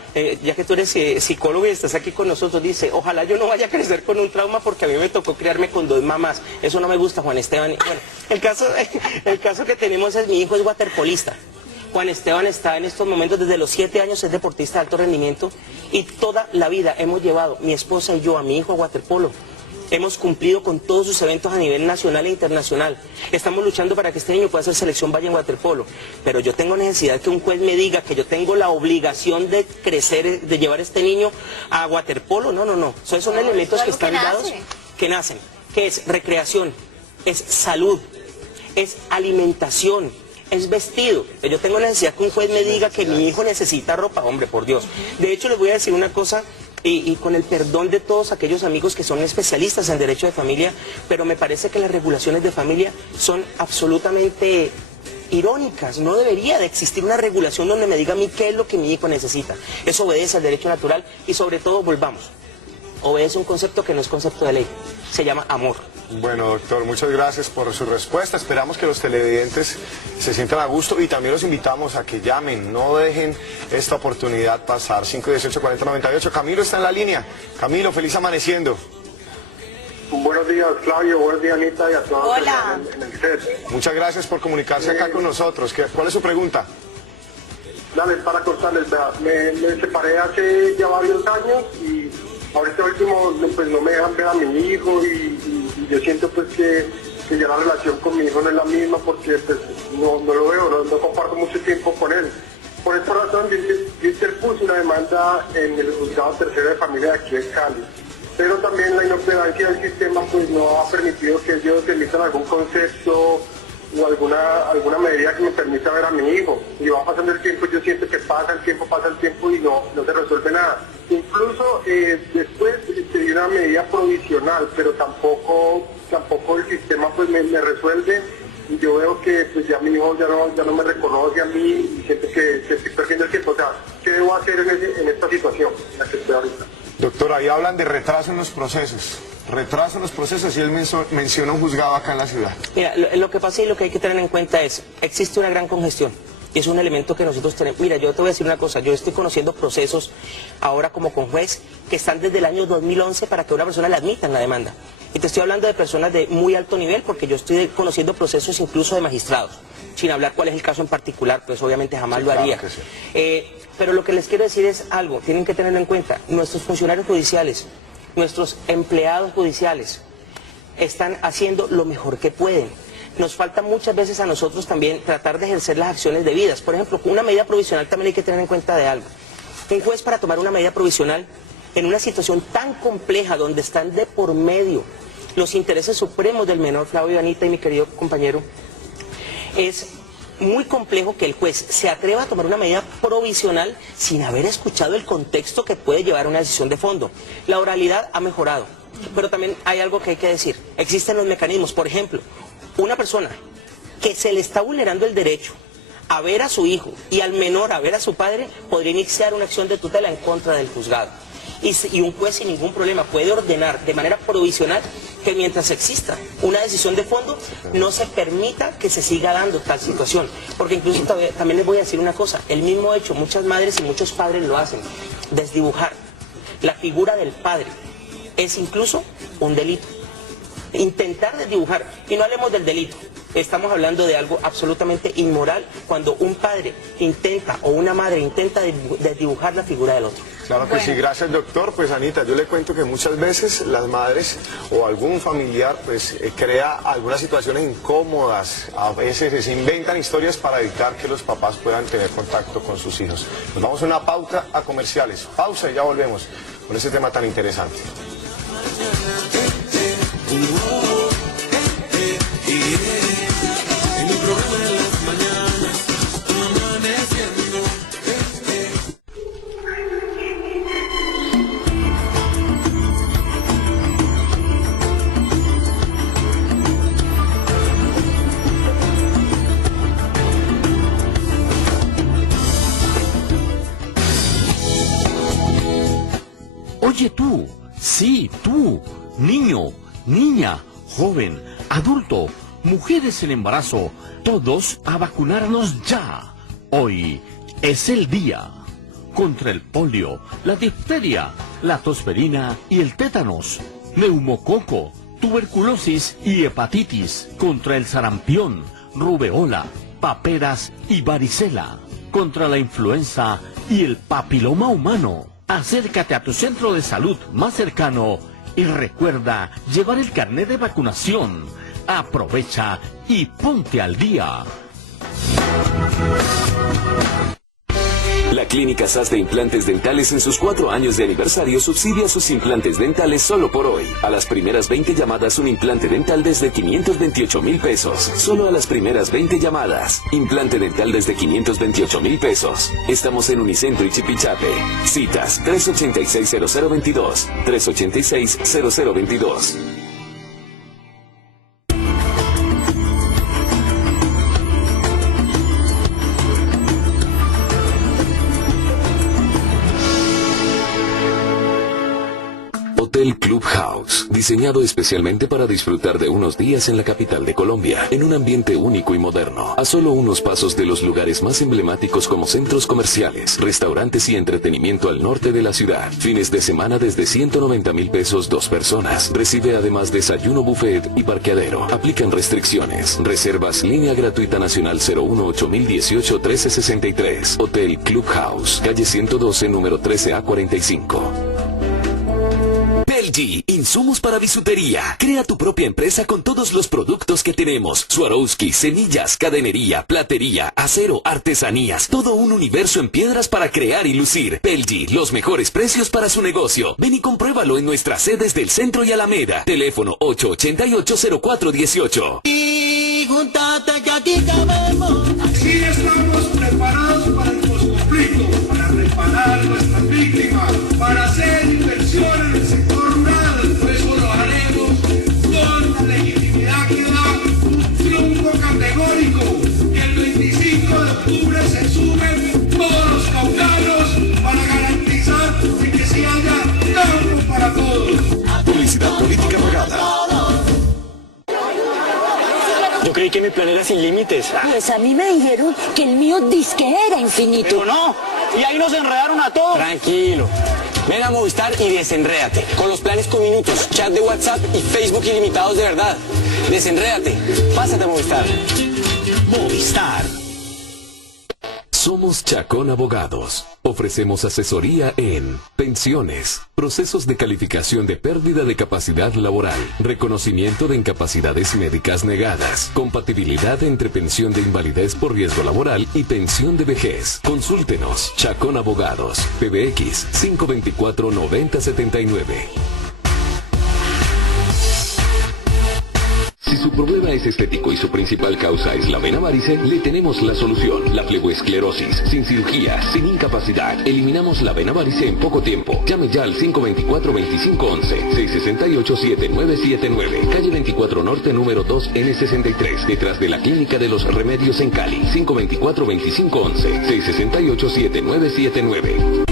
ya que tú eres psicólogo y estás aquí con nosotros, dice, ojalá yo no vaya a crecer con un trauma porque a mí me tocó criarme con 2 mamás. Eso no me gusta, Juan Esteban. Bueno, el caso que tenemos es, mi hijo es waterpolista. Juan Esteban está en estos momentos, desde los 7 años, es deportista de alto rendimiento y toda la vida hemos llevado, mi esposa y yo, a mi hijo a waterpolo. Hemos cumplido con todos sus eventos a nivel nacional e internacional. Estamos luchando para que este niño pueda hacer selección Valle en waterpolo. Pero yo tengo necesidad que un juez me diga que yo tengo la obligación de crecer, de llevar a este niño a waterpolo. No. Esos son elementos que están dados, que nacen. Que es recreación, es salud, es alimentación, es vestido. Yo tengo necesidad que un juez me diga que mi hijo necesita ropa. Hombre, por Dios. De hecho, les voy a decir una cosa... Y con el perdón de todos aquellos amigos que son especialistas en derecho de familia, pero me parece que las regulaciones de familia son absolutamente irónicas. No debería de existir una regulación donde me diga a mí qué es lo que mi hijo necesita. Eso obedece al derecho natural y sobre todo, volvamos, obedece un concepto que no es concepto de ley, se llama amor. Bueno, doctor, muchas gracias por su respuesta. Esperamos que los televidentes se sientan a gusto y también los invitamos a que llamen, no dejen esta oportunidad pasar. 518-4098. Camilo está en la línea. Camilo, feliz amaneciendo. Buenos días, Flavio, buenos días, Anita, y a todos. Hola. En el set. Muchas gracias por comunicarse acá con nosotros. ¿Cuál es su pregunta? Dale, para contarles, me separé hace ya varios años y ahorita último pues no me dejan ver a mi hijo y yo siento pues que ya la relación con mi hijo no es la misma porque pues no lo veo, no comparto mucho tiempo con él. Por esta razón yo interpuse una demanda en el juzgado tercero de familia de aquí de Cali, pero también la inoperancia del sistema pues no ha permitido que ellos emitan algún concepto o alguna medida que me permita ver a mi hijo. Y va pasando el tiempo, yo siento que pasa el tiempo y no se resuelve nada. Incluso después se dio una medida provisional, pero tampoco el sistema pues me resuelve. Y yo veo que pues ya mi hijo ya no me reconoce a mí y siento que estoy perdiendo el tiempo. O sea, ¿qué debo hacer en esta situación en la que estoy ahorita? Doctor, ahí hablan de retraso en los procesos. Retraso en los procesos y él menciona un juzgado acá en la ciudad. Mira, lo que pasa y lo que hay que tener en cuenta es, existe una gran congestión. Es un elemento que nosotros tenemos. Mira, yo te voy a decir una cosa, yo estoy conociendo procesos ahora como con juez que están desde el año 2011 para que una persona le admita en la demanda. Y te estoy hablando de personas de muy alto nivel porque yo estoy conociendo procesos incluso de magistrados, sin hablar cuál es el caso en particular, pues obviamente jamás lo haría. Claro que sí. Pero lo que les quiero decir es algo, tienen que tenerlo en cuenta, nuestros funcionarios judiciales, nuestros empleados judiciales están haciendo lo mejor que pueden. Nos falta muchas veces a nosotros también tratar de ejercer las acciones debidas. Por ejemplo, con una medida provisional también hay que tener en cuenta de algo. Un juez para tomar una medida provisional en una situación tan compleja donde están de por medio los intereses supremos del menor, Flavio, Anita y mi querido compañero, es muy complejo que el juez se atreva a tomar una medida provisional sin haber escuchado el contexto que puede llevar a una decisión de fondo. La oralidad ha mejorado, pero también hay algo que hay que decir. Existen los mecanismos, por ejemplo, una persona que se le está vulnerando el derecho a ver a su hijo y al menor a ver a su padre, podría iniciar una acción de tutela en contra del juzgado. Y un juez sin ningún problema puede ordenar de manera provisional que mientras exista una decisión de fondo no se permita que se siga dando tal situación. Porque incluso también les voy a decir una cosa, el mismo hecho, muchas madres y muchos padres lo hacen, desdibujar la figura del padre es incluso un delito. Intentar desdibujar, y no hablemos del delito, estamos hablando de algo absolutamente inmoral cuando un padre intenta o una madre intenta desdibujar la figura del otro. Claro que sí, gracias doctor. Pues Anita, yo le cuento que muchas veces las madres o algún familiar pues crea algunas situaciones incómodas, a veces se inventan historias para evitar que los papás puedan tener contacto con sus hijos. Nos vamos a una pausa a comerciales, pausa y ya volvemos con este tema tan interesante. Oye tú, sí, tú, niño, niña, joven, adulto, mujeres en embarazo, todos a vacunarnos ya. Hoy es el día contra el polio, la difteria, la tosferina y el tétanos, neumococo, tuberculosis y hepatitis, contra el sarampión, rubeola, paperas y varicela, contra la influenza y el papiloma humano. Acércate a tu centro de salud más cercano y recuerda llevar el carnet de vacunación. Aprovecha y ponte al día. La Clínica SAS de Implantes Dentales en sus 4 años de aniversario subsidia sus implantes dentales solo por hoy. A las primeras 20 llamadas un implante dental desde 528,000 pesos. Solo a las primeras 20 llamadas. Implante dental desde 528,000 pesos. Estamos en Unicentro y Chipichape. Citas 386-0022, 386-0022. Hotel Clubhouse, diseñado especialmente para disfrutar de unos días en la capital de Colombia, en un ambiente único y moderno, a solo unos pasos de los lugares más emblemáticos como centros comerciales, restaurantes y entretenimiento al norte de la ciudad. Fines de semana desde 190,000 pesos 2 personas. Recibe además desayuno buffet y parqueadero. Aplican restricciones. Reservas línea gratuita nacional 018-8018-1363. Hotel Clubhouse, calle 112, número 13A45. Belgi, insumos para bisutería. Crea tu propia empresa con todos los productos que tenemos. Swarovski, semillas, cadenería, platería, acero, artesanías. Todo un universo en piedras para crear y lucir. Belgi, los mejores precios para su negocio. Ven y compruébalo en nuestras sedes del Centro y Alameda. Teléfono 888-0418. Y júntate que aquí cabemos. Así estamos preparados para el posconflicto, para reparar nuestras víctimas, para hacer inversión en el sector rural. Eso lo haremos con la legitimidad que da un triunfo categórico. Que el 25 de octubre se sumen todos los caucanos para garantizar que sí haya campo para todos. Publicidad política pagada. Yo creí que mi plan era sin límites. Pues a mí me dijeron que el mío disque era infinito. Pero no, y ahí nos enredaron a todos. Tranquilo. Ven a Movistar y desenrédate. Con los planes con minutos, chat de WhatsApp y Facebook ilimitados de verdad. Desenrédate. Pásate a Movistar. Movistar. Somos Chacón Abogados. Ofrecemos asesoría en pensiones, procesos de calificación de pérdida de capacidad laboral, reconocimiento de incapacidades médicas negadas, compatibilidad entre pensión de invalidez por riesgo laboral y pensión de vejez. Consúltenos. Chacón Abogados. PBX 524-9079. Si su problema es estético y su principal causa es la vena varice, le tenemos la solución. La fleboesclerosis, sin cirugía, sin incapacidad. Eliminamos la vena varice en poco tiempo. Llame ya al 524-2511, 668-7979, calle 24 Norte, número 2N63, detrás de la Clínica de los Remedios en Cali. 524-2511, 668-7979.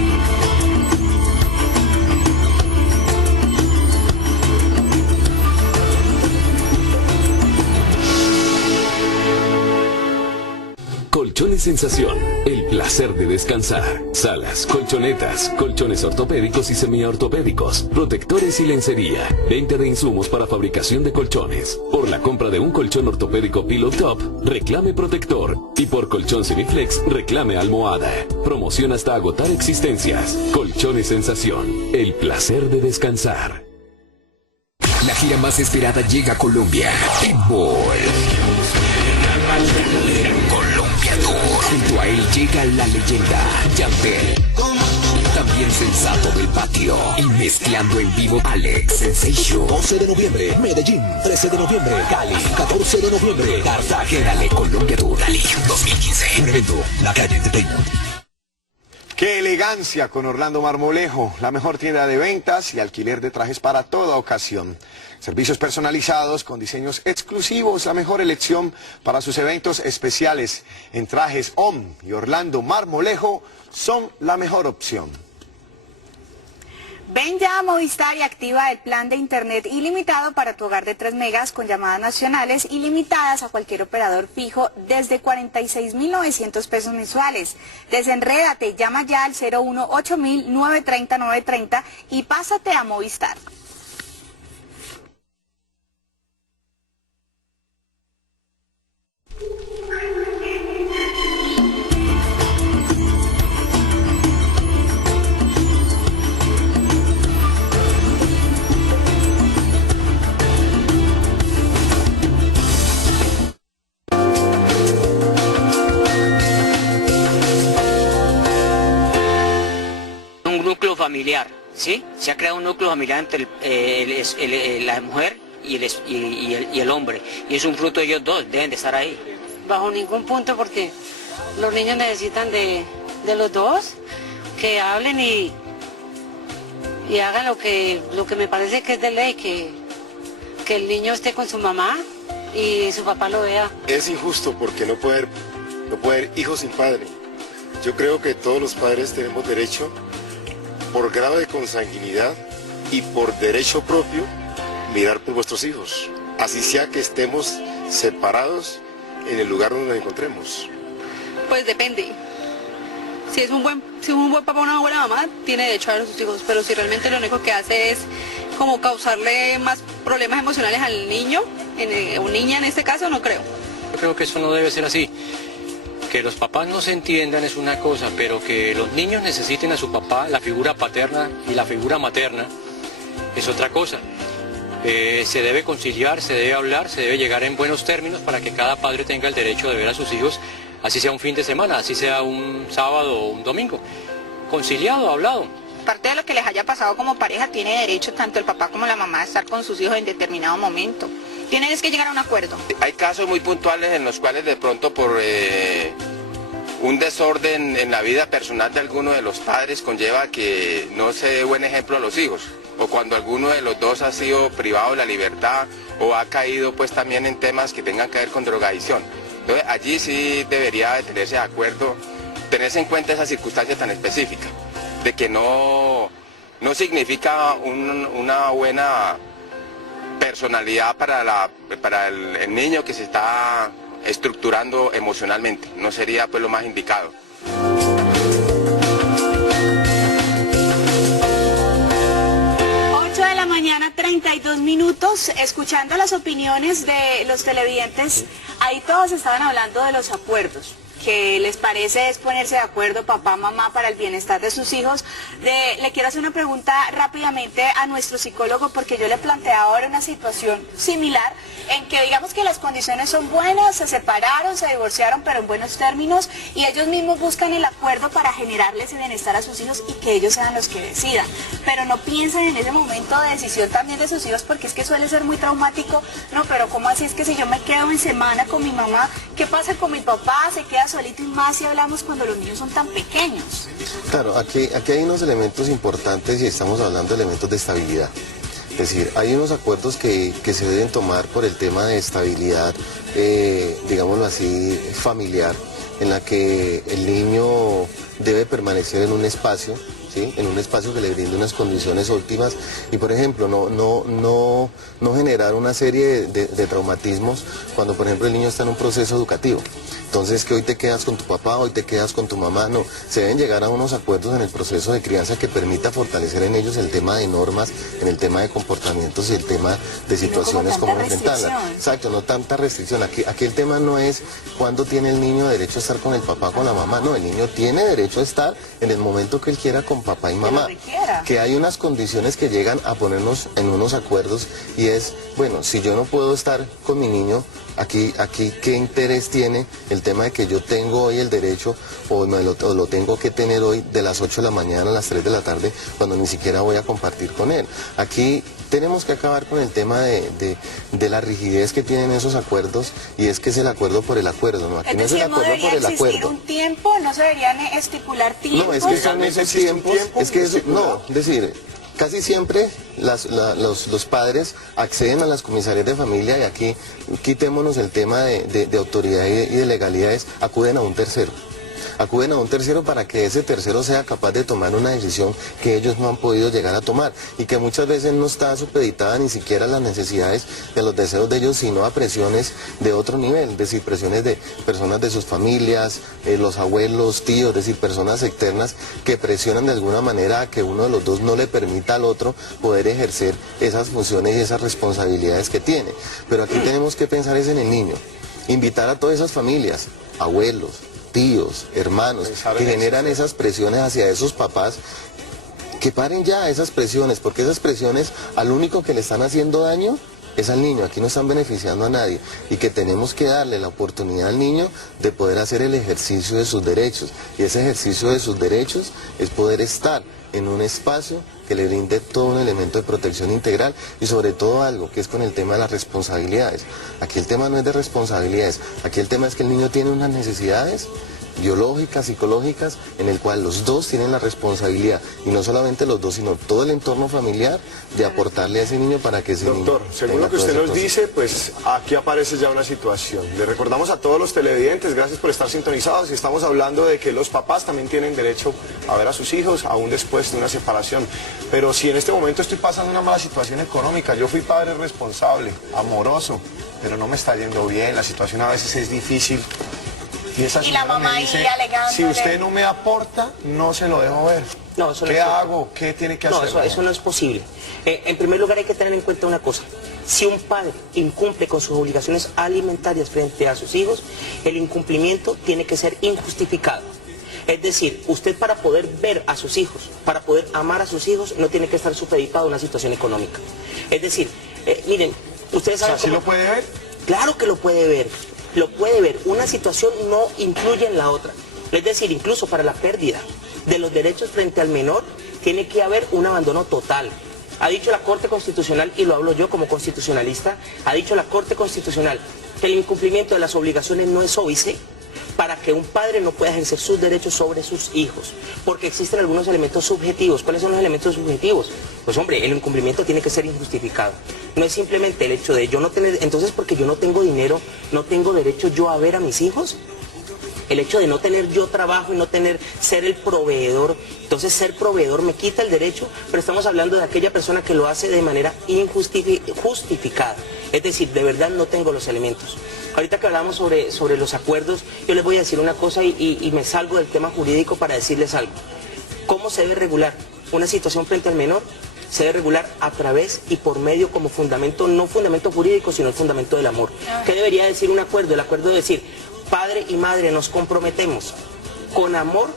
Colchones Sensación, el placer de descansar. Salas, colchonetas, colchones ortopédicos y semiortopédicos, protectores y lencería. Venta de insumos para fabricación de colchones. Por la compra de un colchón ortopédico Pillow Top, reclame protector. Y por colchón Semiflex, reclame almohada. Promoción hasta agotar existencias. Colchones Sensación, el placer de descansar. La gira más esperada llega a Colombia. Pitbull. Colombia Tour. Junto a él llega la leyenda Yandel. También Sensato del Patio. Y mezclando en vivo Alex Sensation. 12 de noviembre, Medellín. 13 de noviembre, Cali. 14 de noviembre, Cartagena. Colombia Tour Cali 2015. Un evento, La Calle Entertainment. ¡Qué elegancia con Orlando Marmolejo! La mejor tienda de ventas y alquiler de trajes para toda ocasión. Servicios personalizados con diseños exclusivos, la mejor elección para sus eventos especiales. En Trajes OM y Orlando Marmolejo son la mejor opción. Ven ya a Movistar y activa el plan de internet ilimitado para tu hogar de 3 megas con llamadas nacionales ilimitadas a cualquier operador fijo desde 46.900 pesos mensuales. Desenrédate, llama ya al 018.000 930 930 y pásate a Movistar. Familiar, ¿sí? Se ha creado un núcleo familiar entre la mujer y el hombre, y es un fruto de ellos dos, deben de estar ahí. Bajo ningún punto, porque los niños necesitan de los dos, que hablen y hagan lo que me parece que es de ley, que el niño esté con su mamá y su papá lo vea. Es injusto porque no puede haber hijos sin padre. Yo creo que todos los padres tenemos derecho, por grado de consanguinidad y por derecho propio, mirar por vuestros hijos, así sea que estemos separados en el lugar donde nos encontremos. Pues depende. Si es un buen papá o una buena mamá, tiene derecho a ver a sus hijos, pero si realmente lo único que hace es como causarle más problemas emocionales al niño, o niña en este caso, no creo. Yo creo que eso no debe ser así. Que los papás no se entiendan es una cosa, pero que los niños necesiten a su papá, la figura paterna y la figura materna, es otra cosa. Se debe conciliar, se debe hablar, se debe llegar en buenos términos para que cada padre tenga el derecho de ver a sus hijos, así sea un fin de semana, así sea un sábado o un domingo. Conciliado, hablado. Parte de lo que les haya pasado como pareja, tiene derecho tanto el papá como la mamá a estar con sus hijos en determinado momento. Tienen que llegar a un acuerdo. Hay casos muy puntuales en los cuales de pronto por un desorden en la vida personal de alguno de los padres conlleva que no se dé buen ejemplo a los hijos, o cuando alguno de los dos ha sido privado de la libertad o ha caído pues también en temas que tengan que ver con drogadicción. Entonces allí sí debería de tenerse de acuerdo, tenerse en cuenta esa circunstancia tan específica, de que no significa una buena personalidad para el niño que se está estructurando emocionalmente. No sería pues lo más indicado. De la mañana, 32 minutos, escuchando las opiniones de los televidentes, ahí todos estaban hablando de los acuerdos, que les parece es ponerse de acuerdo papá, mamá para el bienestar de sus hijos. Le quiero hacer una pregunta rápidamente a nuestro psicólogo, porque yo le planteé ahora una situación similar, en que digamos que las condiciones son buenas, se separaron, se divorciaron, pero en buenos términos, y ellos mismos buscan el acuerdo para generarles el bienestar a sus hijos y que ellos sean los que decidan, pero no piensan en ese momento de decisión también de sus hijos, porque es que suele ser muy traumático. No, pero ¿cómo así es que si yo me quedo en semana con mi mamá, qué pasa con mi papá? Se queda solito, y más si hablamos cuando los niños son tan pequeños. Claro, aquí hay unos elementos importantes y estamos hablando de elementos de estabilidad. Es decir, hay unos acuerdos que se deben tomar por el tema de estabilidad, digámoslo así, familiar, en la que el niño debe permanecer en un espacio, ¿sí? En un espacio que le brinde unas condiciones óptimas y, por ejemplo, no generar una serie de traumatismos cuando, por ejemplo, el niño está en un proceso educativo. Entonces, que hoy te quedas con tu papá, hoy te quedas con tu mamá, no. Se deben llegar a unos acuerdos en el proceso de crianza que permita fortalecer en ellos el tema de normas, en el tema de comportamientos y el tema de situaciones como enfrentarlas. Exacto, no tanta restricción. Aquí el tema no es cuándo tiene el niño derecho a estar con el papá o con la mamá, no. El niño tiene derecho a estar en el momento que él quiera con papá y mamá. Que hay unas condiciones que llegan a ponernos en unos acuerdos y es, bueno, si yo no puedo estar con mi niño, aquí qué interés tiene el tema de que yo tengo hoy el derecho o lo tengo que tener hoy de las 8 de la mañana a las 3 de la tarde cuando ni siquiera voy a compartir con él. Aquí tenemos que acabar con el tema de la rigidez que tienen esos acuerdos, y es que es el acuerdo por el acuerdo, ¿no? Aquí no es el acuerdo por el acuerdo. Un tiempo, no se deberían estipular tiempos. No, es que son esos tiempos, es que eso, no, es decir, casi siempre los padres acceden a las comisarías de familia, y aquí quitémonos el tema de autoridad y de legalidades, acuden a un tercero. Acuden a un tercero para que ese tercero sea capaz de tomar una decisión que ellos no han podido llegar a tomar y que muchas veces no está supeditada ni siquiera a las necesidades de los deseos de ellos, sino a presiones de otro nivel, es decir, presiones de personas de sus familias, los abuelos, tíos, es decir, personas externas que presionan de alguna manera a que uno de los dos no le permita al otro poder ejercer esas funciones y esas responsabilidades que tiene. Pero aquí tenemos que pensar es en el niño, invitar a todas esas familias, abuelos, tíos, hermanos, que generan esas presiones hacia esos papás, que paren ya esas presiones, porque esas presiones al único que le están haciendo daño es al niño, aquí no están beneficiando a nadie, y que tenemos que darle la oportunidad al niño de poder hacer el ejercicio de sus derechos, y ese ejercicio de sus derechos es poder estar en un espacio que le brinde todo un elemento de protección integral y sobre todo algo que es con el tema de las responsabilidades. Aquí el tema no es de responsabilidades, aquí el tema es que el niño tiene unas necesidades biológicas, psicológicas, en el cual los dos tienen la responsabilidad, y no solamente los dos, sino todo el entorno familiar, de aportarle a ese niño para que ese Doctor, niño según lo que usted nos dice, pues aquí aparece ya una situación. Le recordamos a todos los televidentes, gracias por estar sintonizados, y estamos hablando de que los papás también tienen derecho a ver a sus hijos, aún después de una separación. Pero si en este momento estoy pasando una mala situación económica, yo fui padre responsable, amoroso, pero no me está yendo bien, la situación a veces es difícil. Y la mamá me dice, ahí alegándole. si usted no me aporta, no se lo dejo ver. No, eso no ¿Qué es hago? ¿Qué tiene que hacer? No, eso no es posible. En primer lugar hay que tener en cuenta una cosa. Si un padre incumple con sus obligaciones alimentarias frente a sus hijos, el incumplimiento tiene que ser injustificado. Es decir, usted para poder ver a sus hijos, para poder amar a sus hijos, no tiene que estar supeditado a una situación económica. Es decir, miren, ustedes saben... ¿Sí lo puede ver? Claro que lo puede ver. Lo puede ver, una situación no influye en la otra. Es decir, incluso para la pérdida de los derechos frente al menor, tiene que haber un abandono total. Ha dicho la Corte Constitucional, y lo hablo yo como constitucionalista, ha dicho la Corte Constitucional que el incumplimiento de las obligaciones no es óbice para que un padre no pueda ejercer sus derechos sobre sus hijos, porque existen algunos elementos subjetivos. ¿Cuáles son los elementos subjetivos? Pues hombre, el incumplimiento tiene que ser injustificado. No es simplemente el hecho de yo no tener, entonces porque yo no tengo dinero, no tengo derecho yo a ver a mis hijos. El hecho de no tener yo trabajo y no tener, ser el proveedor, entonces ser proveedor me quita el derecho, pero estamos hablando de aquella persona que lo hace de manera injustificada. Es decir, de verdad no tengo los elementos. Ahorita que hablamos sobre los acuerdos, yo les voy a decir una cosa y me salgo del tema jurídico para decirles algo. ¿Cómo se debe regular una situación frente al menor? Se debe regular a través y por medio como fundamento, no fundamento jurídico, sino el fundamento del amor. ¿Qué debería decir un acuerdo? El acuerdo debe decir, padre y madre nos comprometemos con amor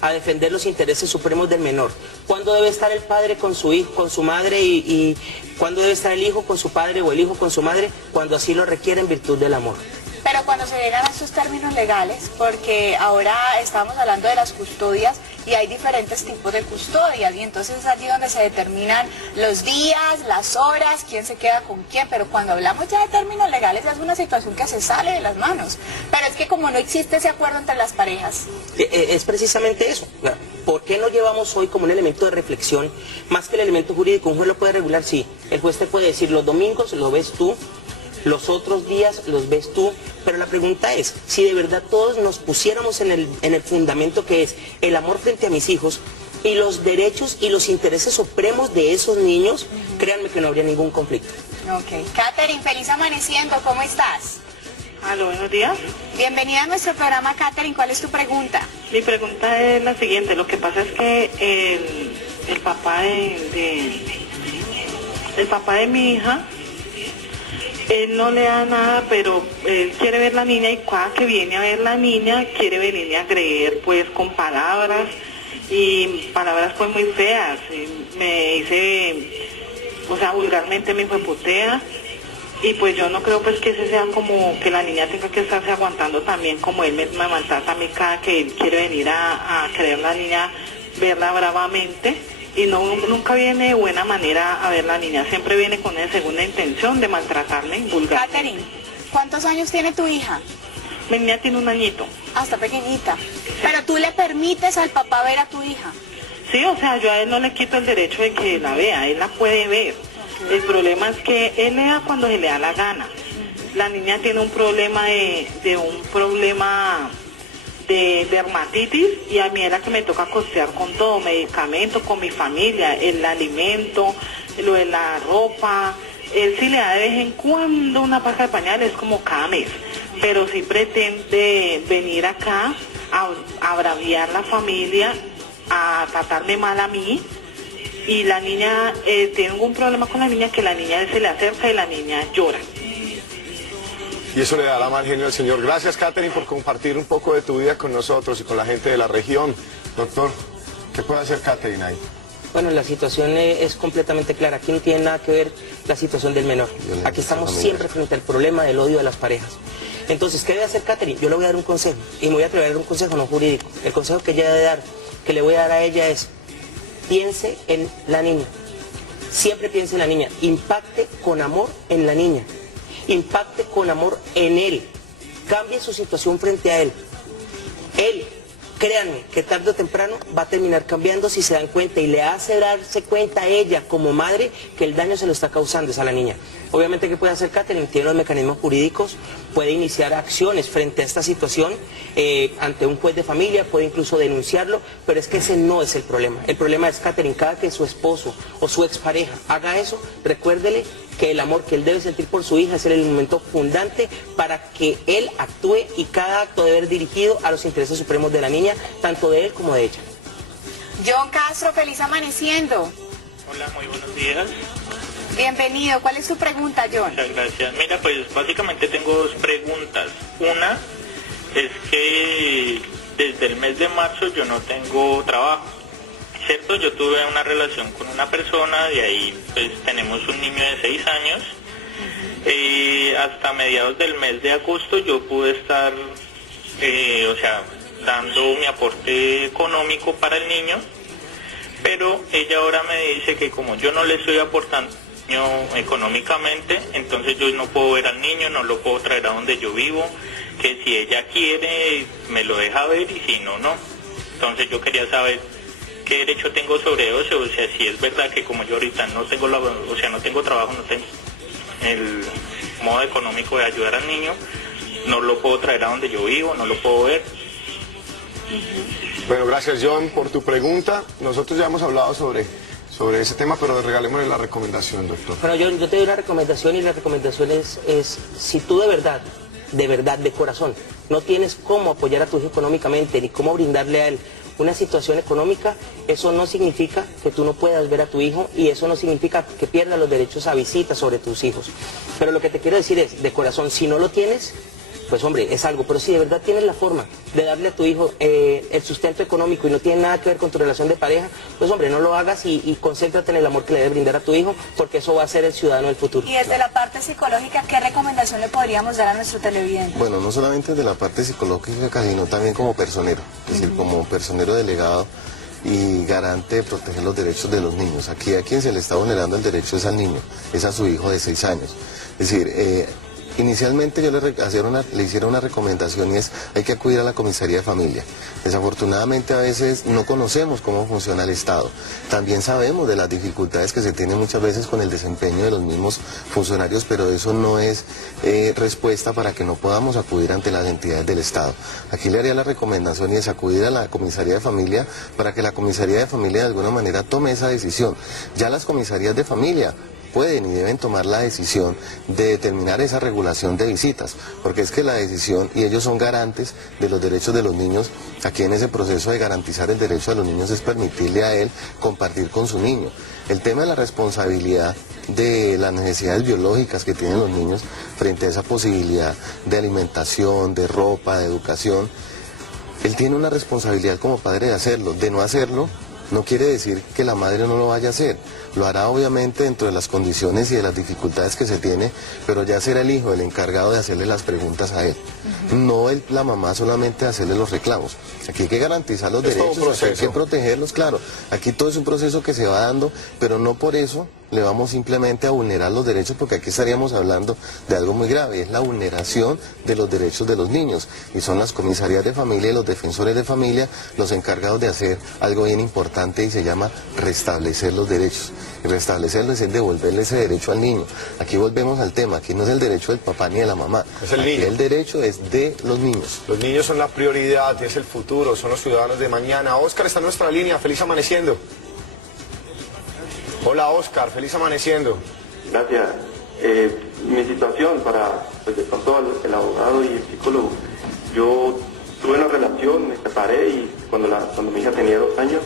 a defender los intereses supremos del menor. ¿Cuándo debe estar el padre con su hijo, con su madre y cuándo debe estar el hijo con su padre o el hijo con su madre? Cuando así lo requiere en virtud del amor. Pero cuando se llegan a estos términos legales, porque ahora estamos hablando de las custodias y hay diferentes tipos de custodias, y entonces es allí donde se determinan los días, las horas, quién se queda con quién, pero cuando hablamos ya de términos legales ya es una situación que se sale de las manos. Pero es que como no existe ese acuerdo entre las parejas. Es precisamente eso. ¿Por qué no llevamos hoy como un elemento de reflexión, más que el elemento jurídico? Un juez lo puede regular, sí. El juez te puede decir, los domingos lo ves tú, los otros días los ves tú, pero la pregunta es, si de verdad todos nos pusiéramos en el fundamento que es el amor frente a mis hijos y los derechos y los intereses supremos de esos niños, créanme que no habría ningún conflicto. Ok. Catherine, feliz amaneciendo, ¿cómo estás? Aló, buenos días. Bienvenida a nuestro programa, Catherine, ¿cuál es tu pregunta? Mi pregunta es la siguiente, lo que pasa es que el papá de mi hija, él no le da nada, pero él quiere ver la niña, y cada que viene a ver la niña quiere venirle a agredir pues con palabras, y palabras pues muy feas. Me dice, o sea, vulgarmente me hijueputea, y pues yo no creo pues que ese sea como que la niña tenga que estarse aguantando también, como él me maltrata a mí cada que él quiere venir a querer la niña, verla bravamente. Y nunca viene de buena manera a ver la niña, siempre viene con una segunda intención de maltratarla y vulgar. Catherine, ¿cuántos años tiene tu hija? Mi niña tiene 1 añito. Ah, está pequeñita. Pero tú le permites al papá ver a tu hija. Sí, o sea, yo a él no le quito el derecho de que la vea, él la puede ver. Okay. El problema es que él le da cuando se le da la gana. La niña tiene un problema de dermatitis y a mí es la que me toca costear con todo, medicamento, con mi familia, el alimento, lo de la ropa. Él sí le da de vez en cuando una paja de pañales, como cada mes, pero sí pretende venir acá a braviar la familia, a tratarme mal a mí, y la niña tiene algún problema con la niña, que la niña se le acerca y la niña llora. Y eso le da la mal genio al señor. Gracias, Katherine, por compartir un poco de tu vida con nosotros y con la gente de la región. Doctor, ¿qué puede hacer Katherine ahí? Bueno, la situación es completamente clara. Aquí no tiene nada que ver la situación del menor. Aquí estamos siempre frente al problema del odio de las parejas. Entonces, ¿qué debe hacer Katherine? Yo le voy a dar un consejo, y me voy a atrever a dar un consejo no jurídico. El consejo que ella debe dar, que le voy a dar a ella es: piense en la niña. Siempre piense en la niña. Impacte con amor en la niña. Impacte con amor en él. Cambie su situación frente a él. Él, créanme, que tarde o temprano va a terminar cambiando si se dan cuenta, y le hace darse cuenta a ella como madre que el daño se lo está causando a la niña. Obviamente, ¿qué puede hacer Katherine? Tiene los mecanismos jurídicos, puede iniciar acciones frente a esta situación ante un juez de familia, puede incluso denunciarlo, pero es que ese no es el problema. El problema es, Katherine, cada que su esposo o su expareja haga eso, recuérdele que el amor que él debe sentir por su hija es el elemento fundante para que él actúe, y cada acto debe ir dirigido a los intereses supremos de la niña, tanto de él como de ella. John Castro, feliz amaneciendo. Hola, muy buenos días. Bienvenido. ¿Cuál es tu pregunta, John? Muchas gracias. Mira, pues básicamente tengo dos preguntas. Una es que desde el mes de marzo yo no tengo trabajo, ¿cierto? Yo tuve una relación con una persona, de ahí pues tenemos un niño de 6 años. Hasta mediados del mes de agosto yo pude estar, dando mi aporte económico para el niño, pero ella ahora me dice que como yo no le estoy aportando económicamente, entonces yo no puedo ver al niño, no lo puedo traer a donde yo vivo, que si ella quiere me lo deja ver y si no, no. Entonces yo quería saber qué derecho tengo sobre eso, o sea, si es verdad que como yo ahorita no tengo no tengo trabajo, no tengo el modo económico de ayudar al niño, no lo puedo traer a donde yo vivo, no lo puedo ver. Bueno, gracias, John, por tu pregunta. Nosotros ya hemos hablado sobre ese tema, pero regalémosle la recomendación, doctor. Bueno, yo te doy una recomendación, y la recomendación es si tú de verdad, de corazón, no tienes cómo apoyar a tu hijo económicamente, ni cómo brindarle a él una situación económica, eso no significa que tú no puedas ver a tu hijo, y eso no significa que pierdas los derechos a visitas sobre tus hijos. Pero lo que te quiero decir es, de corazón, si no lo tienes, pues hombre, es algo, pero si de verdad tienes la forma de darle a tu hijo el sustento económico y no tiene nada que ver con tu relación de pareja, pues hombre, no lo hagas y concéntrate en el amor que le debes brindar a tu hijo, porque eso va a ser el ciudadano del futuro. Y desde la parte psicológica, ¿qué recomendación le podríamos dar a nuestro televidente? Bueno, no solamente desde la parte psicológica, sino también como personero, es decir, como personero delegado y garante de proteger los derechos de los niños. Aquí a quien se le está vulnerando el derecho es al niño, es a su hijo de 6 años. Es decir, inicialmente yo le hiciera una recomendación, y es: hay que acudir a la comisaría de familia. Desafortunadamente a veces no conocemos cómo funciona el Estado. También sabemos de las dificultades que se tienen muchas veces con el desempeño de los mismos funcionarios, pero eso no es respuesta para que no podamos acudir ante las entidades del Estado. Aquí le haría la recomendación, y es acudir a la comisaría de familia para que la comisaría de familia de alguna manera tome esa decisión. Ya las comisarías de familia pueden y deben tomar la decisión de determinar esa regulación de visitas, porque es que la decisión, y ellos son garantes de los derechos de los niños, aquí en ese proceso de garantizar el derecho de los niños es permitirle a él compartir con su niño. El tema de la responsabilidad de las necesidades biológicas que tienen los niños frente a esa posibilidad de alimentación, de ropa, de educación, él tiene una responsabilidad como padre de hacerlo. De no hacerlo no quiere decir que la madre no lo vaya a hacer. Lo hará obviamente dentro de las condiciones y de las dificultades que se tiene, pero ya será el hijo el encargado de hacerle las preguntas a él. No la mamá solamente hacerle los reclamos. Aquí hay que garantizar los derechos, hay que protegerlos, claro. Aquí todo es un proceso que se va dando, pero no por eso le vamos simplemente a vulnerar los derechos, porque aquí estaríamos hablando de algo muy grave, es la vulneración de los derechos de los niños, y son las comisarías de familia y los defensores de familia los encargados de hacer algo bien importante y se llama restablecer los derechos. Y restablecerlos es devolverle ese derecho al niño. Aquí volvemos al tema, aquí no es el derecho del papá ni de la mamá, es el aquí niño. El derecho es de los niños. Los niños son la prioridad, es el futuro, son los ciudadanos de mañana. Óscar está en nuestra línea, feliz amaneciendo. Hola Óscar, feliz amaneciendo. Gracias. Mi situación para, pues de pronto el abogado y el psicólogo, yo tuve una relación, me separé y cuando mi hija tenía 2 años,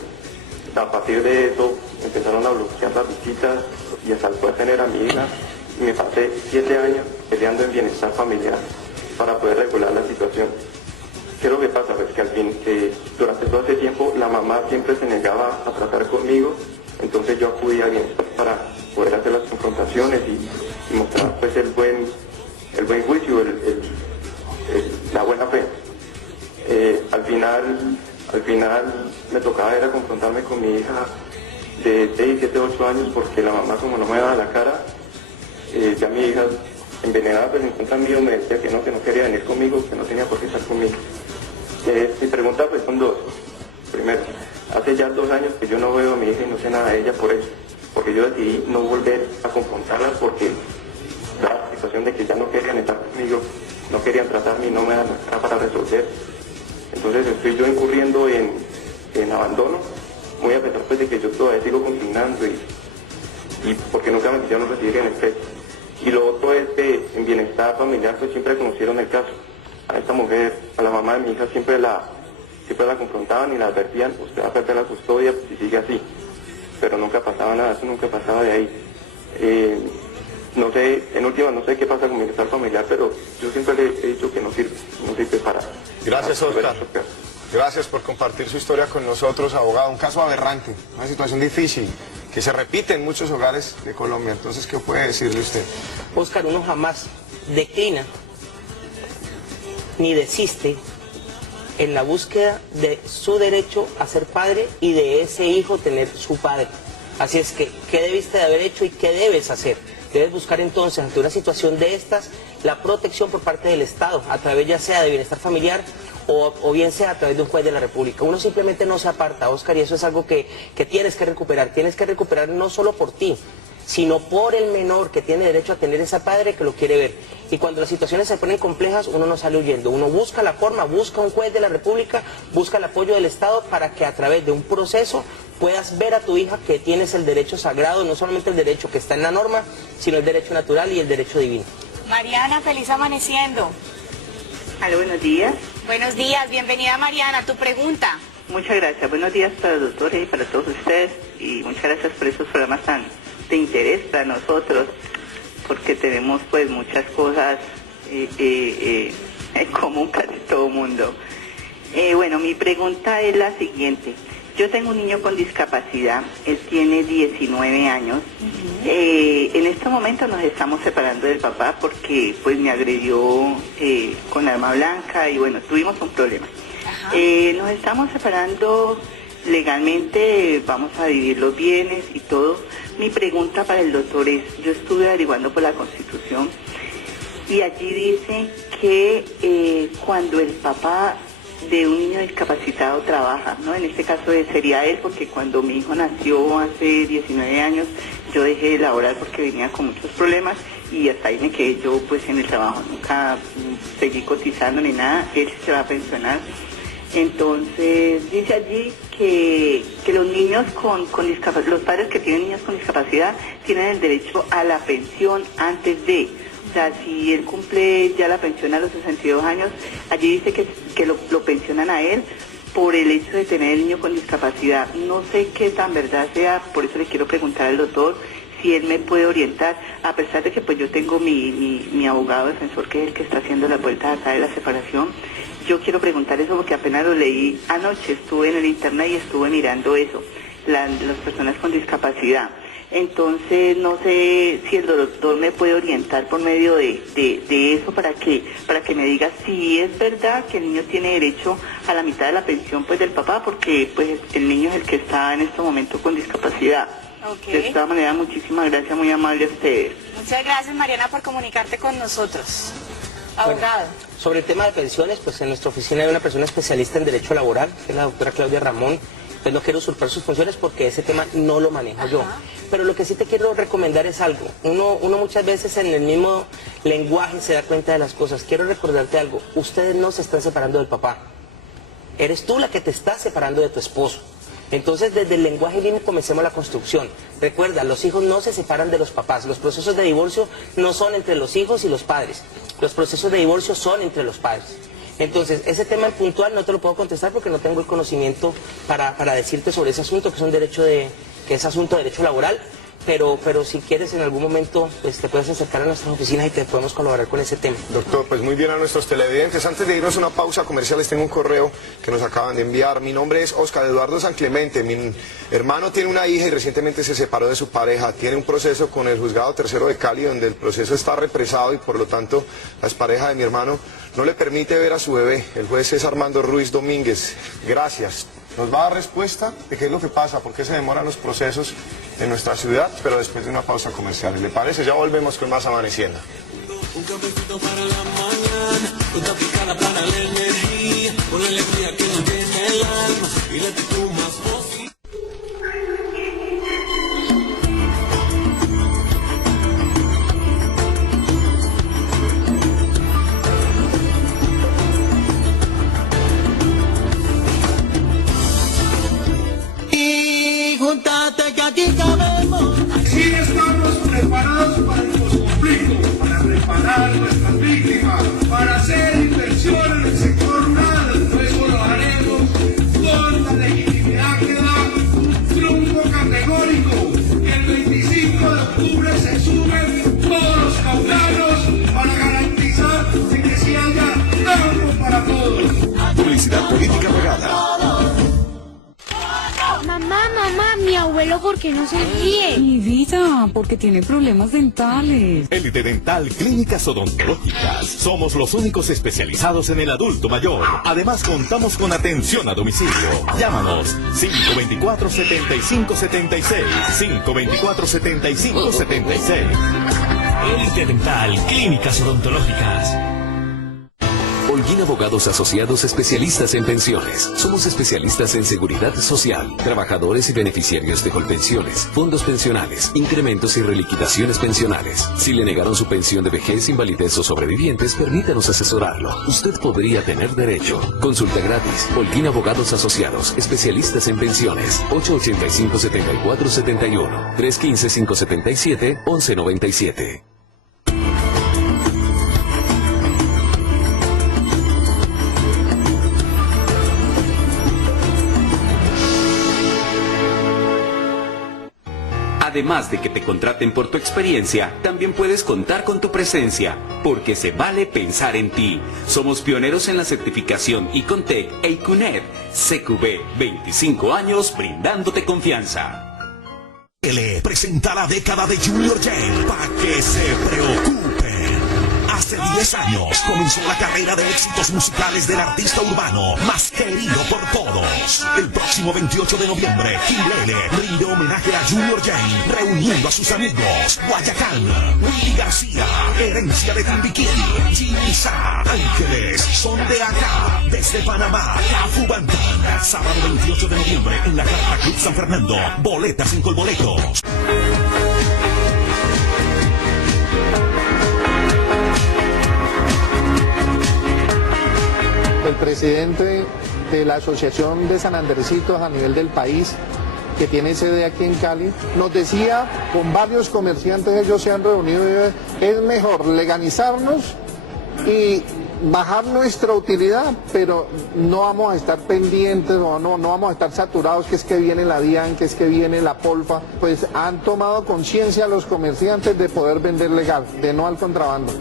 a partir de eso empezaron a bloquear las visitas y hasta después tener a mi hija y me pasé 7 años peleando en bienestar familiar para poder regular la situación. ¿Qué es lo que pasa? Pues que al fin, durante todo ese tiempo la mamá siempre se negaba a tratar conmigo, entonces yo acudí a bienestar para poder hacer las confrontaciones y mostrar pues el buen juicio, la buena fe. Al final me tocaba era confrontarme con mi hija de 6, 7, 8 años porque la mamá como no me daba la cara, ya mi hija envenenada pues en contra mío me decía que no quería venir conmigo, que no tenía por qué estar conmigo. Mi pregunta pues son 2. Primero, hace ya 2 años que yo no veo a mi hija y no sé nada de ella por eso, porque yo decidí no volver a confrontarla porque la situación de que ya no querían estar conmigo, no querían tratarme y no me dan la cara para resolver. Entonces estoy yo incurriendo en abandono, muy a pesar pues de que yo todavía sigo consignando y porque nunca me quisieron recibir en especie. Y lo otro es que en bienestar familiar pues siempre conocieron el caso. A esta mujer, a la mamá de mi hija siempre la confrontaban y la advertían, usted va a perder la custodia si sigue así. Pero nunca pasaba nada, eso nunca pasaba de ahí. No sé, en última no sé qué pasa con bienestar familiar, pero yo siempre le he dicho que no sirve para... Gracias, Óscar. Gracias por compartir su historia con nosotros, abogado. Un caso aberrante, una situación difícil, que se repite en muchos hogares de Colombia. Entonces, ¿qué puede decirle usted? Óscar, uno jamás declina ni desiste en la búsqueda de su derecho a ser padre y de ese hijo tener su padre. Así es que, ¿qué debiste de haber hecho y qué debes hacer? Debes buscar entonces, ante una situación de estas, la protección por parte del Estado, a través ya sea de bienestar familiar o bien sea a través de un juez de la República. Uno simplemente no se aparta, Óscar, y eso es algo que tienes que recuperar. Tienes que recuperar no solo por ti, sino por el menor que tiene derecho a tener ese padre que lo quiere ver. Y cuando las situaciones se ponen complejas, uno no sale huyendo. Uno busca la forma, busca un juez de la República, busca el apoyo del Estado para que a través de un proceso puedas ver a tu hija que tienes el derecho sagrado, no solamente el derecho que está en la norma, sino el derecho natural y el derecho divino. Mariana, feliz amaneciendo. Aló, buenos días. Buenos días, bienvenida Mariana, tu pregunta. Muchas gracias, buenos días para los doctores y para todos ustedes y muchas gracias por estos programas tan de interés para nosotros porque tenemos pues muchas cosas en común casi todo el mundo. Bueno, mi pregunta es la siguiente. Yo tengo un niño con discapacidad, él tiene 19 años. En este momento nos estamos separando del papá porque pues me agredió con arma blanca y bueno, tuvimos un problema. Nos estamos separando legalmente, vamos a dividir los bienes y todo. Mi pregunta para el doctor es, yo estuve averiguando por la Constitución y allí dice que cuando el papá de un niño discapacitado trabaja, ¿no? En este caso sería él, porque cuando mi hijo nació hace 19 años, yo dejé de laborar porque venía con muchos problemas y hasta ahí me quedé yo pues en el trabajo, nunca seguí cotizando ni nada, él se va a pensionar. Entonces dice allí que los niños con discapacidad, los padres que tienen niños con discapacidad tienen el derecho a la pensión antes de... O sea, si él cumple ya la pensión a los 62 años, allí dice que lo pensionan a él por el hecho de tener el niño con discapacidad. No sé qué tan verdad sea, por eso le quiero preguntar al doctor si él me puede orientar, a pesar de que pues yo tengo mi abogado defensor, que es el que está haciendo las vueltas acá de la separación. Yo quiero preguntar eso porque apenas lo leí anoche, estuve en el internet y estuve mirando eso, las personas con discapacidad. Entonces no sé si el doctor me puede orientar por medio de eso para que me diga si es verdad que el niño tiene derecho a la mitad de la pensión pues del papá, porque pues el niño es el que está en este momento con discapacidad. De esta manera, muchísimas gracias, muy amable a ustedes. Muchas gracias, Mariana, por comunicarte con nosotros. Abogado. Bueno, sobre el tema de pensiones, pues en nuestra oficina hay una persona especialista en derecho laboral, que es la doctora Claudia Ramón. Pues no quiero usurpar sus funciones porque ese tema no lo manejo yo. Pero lo que sí te quiero recomendar es algo. Uno muchas veces en el mismo lenguaje se da cuenta de las cosas. Quiero recordarte algo. Ustedes no se están separando del papá. Eres tú la que te estás separando de tu esposo. Entonces, desde el lenguaje mismo comencemos la construcción. Recuerda, los hijos no se separan de los papás. Los procesos de divorcio no son entre los hijos y los padres. Los procesos de divorcio son entre los padres. Entonces, ese tema en puntual no te lo puedo contestar porque no tengo el conocimiento para decirte sobre ese asunto, que es asunto de derecho laboral. Pero si quieres en algún momento pues te puedes acercar a nuestras oficinas y te podemos colaborar con ese tema. Doctor, pues muy bien a nuestros televidentes. Antes de irnos a una pausa comercial les tengo un correo que nos acaban de enviar. Mi nombre es Oscar Eduardo San Clemente. Mi hermano tiene una hija y recientemente se separó de su pareja. Tiene un proceso con el Juzgado Tercero de Cali donde el proceso está represado y por lo tanto la expareja de mi hermano no le permite ver a su bebé. El juez es Armando Ruiz Domínguez. Gracias. Nos va a dar respuesta de qué es lo que pasa, por qué se demoran los procesos en nuestra ciudad, pero después de una pausa comercial. ¿Le parece? Ya volvemos con más Amaneciendo. Un cafecito para la mañana, fruta picada para la energía, con la alegría que nos llena el alma y la actitud más positiva. Júntate que aquí cabemos. Así estamos preparados para el posconflicto, para preparar nuestras víctimas, para hacer inversión en el sector rural. Eso lo haremos con la legitimidad que da un triunfo categórico. Que el 25 de octubre se sumen todos los caucanos para garantizar que sí haya campo para todos. Publicidad política pagada. Mamá, mi abuelo, ¿por qué no se ríe? Mi vida, porque tiene problemas dentales. Élite Dental Clínicas Odontológicas. Somos los únicos especializados en el adulto mayor. Además, contamos con atención a domicilio. Llámanos 524-7576. 524-7576. Élite Dental Clínicas Odontológicas. Holguín Abogados Asociados, especialistas en pensiones. Somos especialistas en seguridad social, trabajadores y beneficiarios de colpensiones, fondos pensionales, incrementos y reliquidaciones pensionales. Si le negaron su pensión de vejez, invalidez o sobrevivientes, permítanos asesorarlo. Usted podría tener derecho. Consulta gratis. Holguín Abogados Asociados, especialistas en pensiones. 885-7471. 315-577-1197. Además de que te contraten por tu experiencia, también puedes contar con tu presencia, porque se vale pensar en ti. Somos pioneros en la certificación Icontec e Icunet. CQB, 25 años brindándote confianza. Le presenta la década de Junior Jane para que se preocupen. Hace 10 años comenzó la carrera de éxitos musicales del artista urbano más querido por todos. El próximo 28 de noviembre, Kimlele rinde homenaje a Junior Jane, reuniendo a sus amigos Guayacán, Willy García, Herencia de Timbiquí, Jimmy Sá, Ángeles, Son de Acá, desde Panamá, Cafu Bantan. Sábado 28 de noviembre en la Carpa Club San Fernando. Boletas sin colboletos. El presidente de la Asociación de San Andresitos a nivel del país, que tiene sede aquí en Cali, nos decía, con varios comerciantes ellos se han reunido, es mejor legalizarnos y bajar nuestra utilidad, pero no vamos a estar pendientes o no vamos a estar saturados, que es que viene la DIAN, que es que viene la Polfa. Pues han tomado conciencia los comerciantes de poder vender legal, de no al contrabando.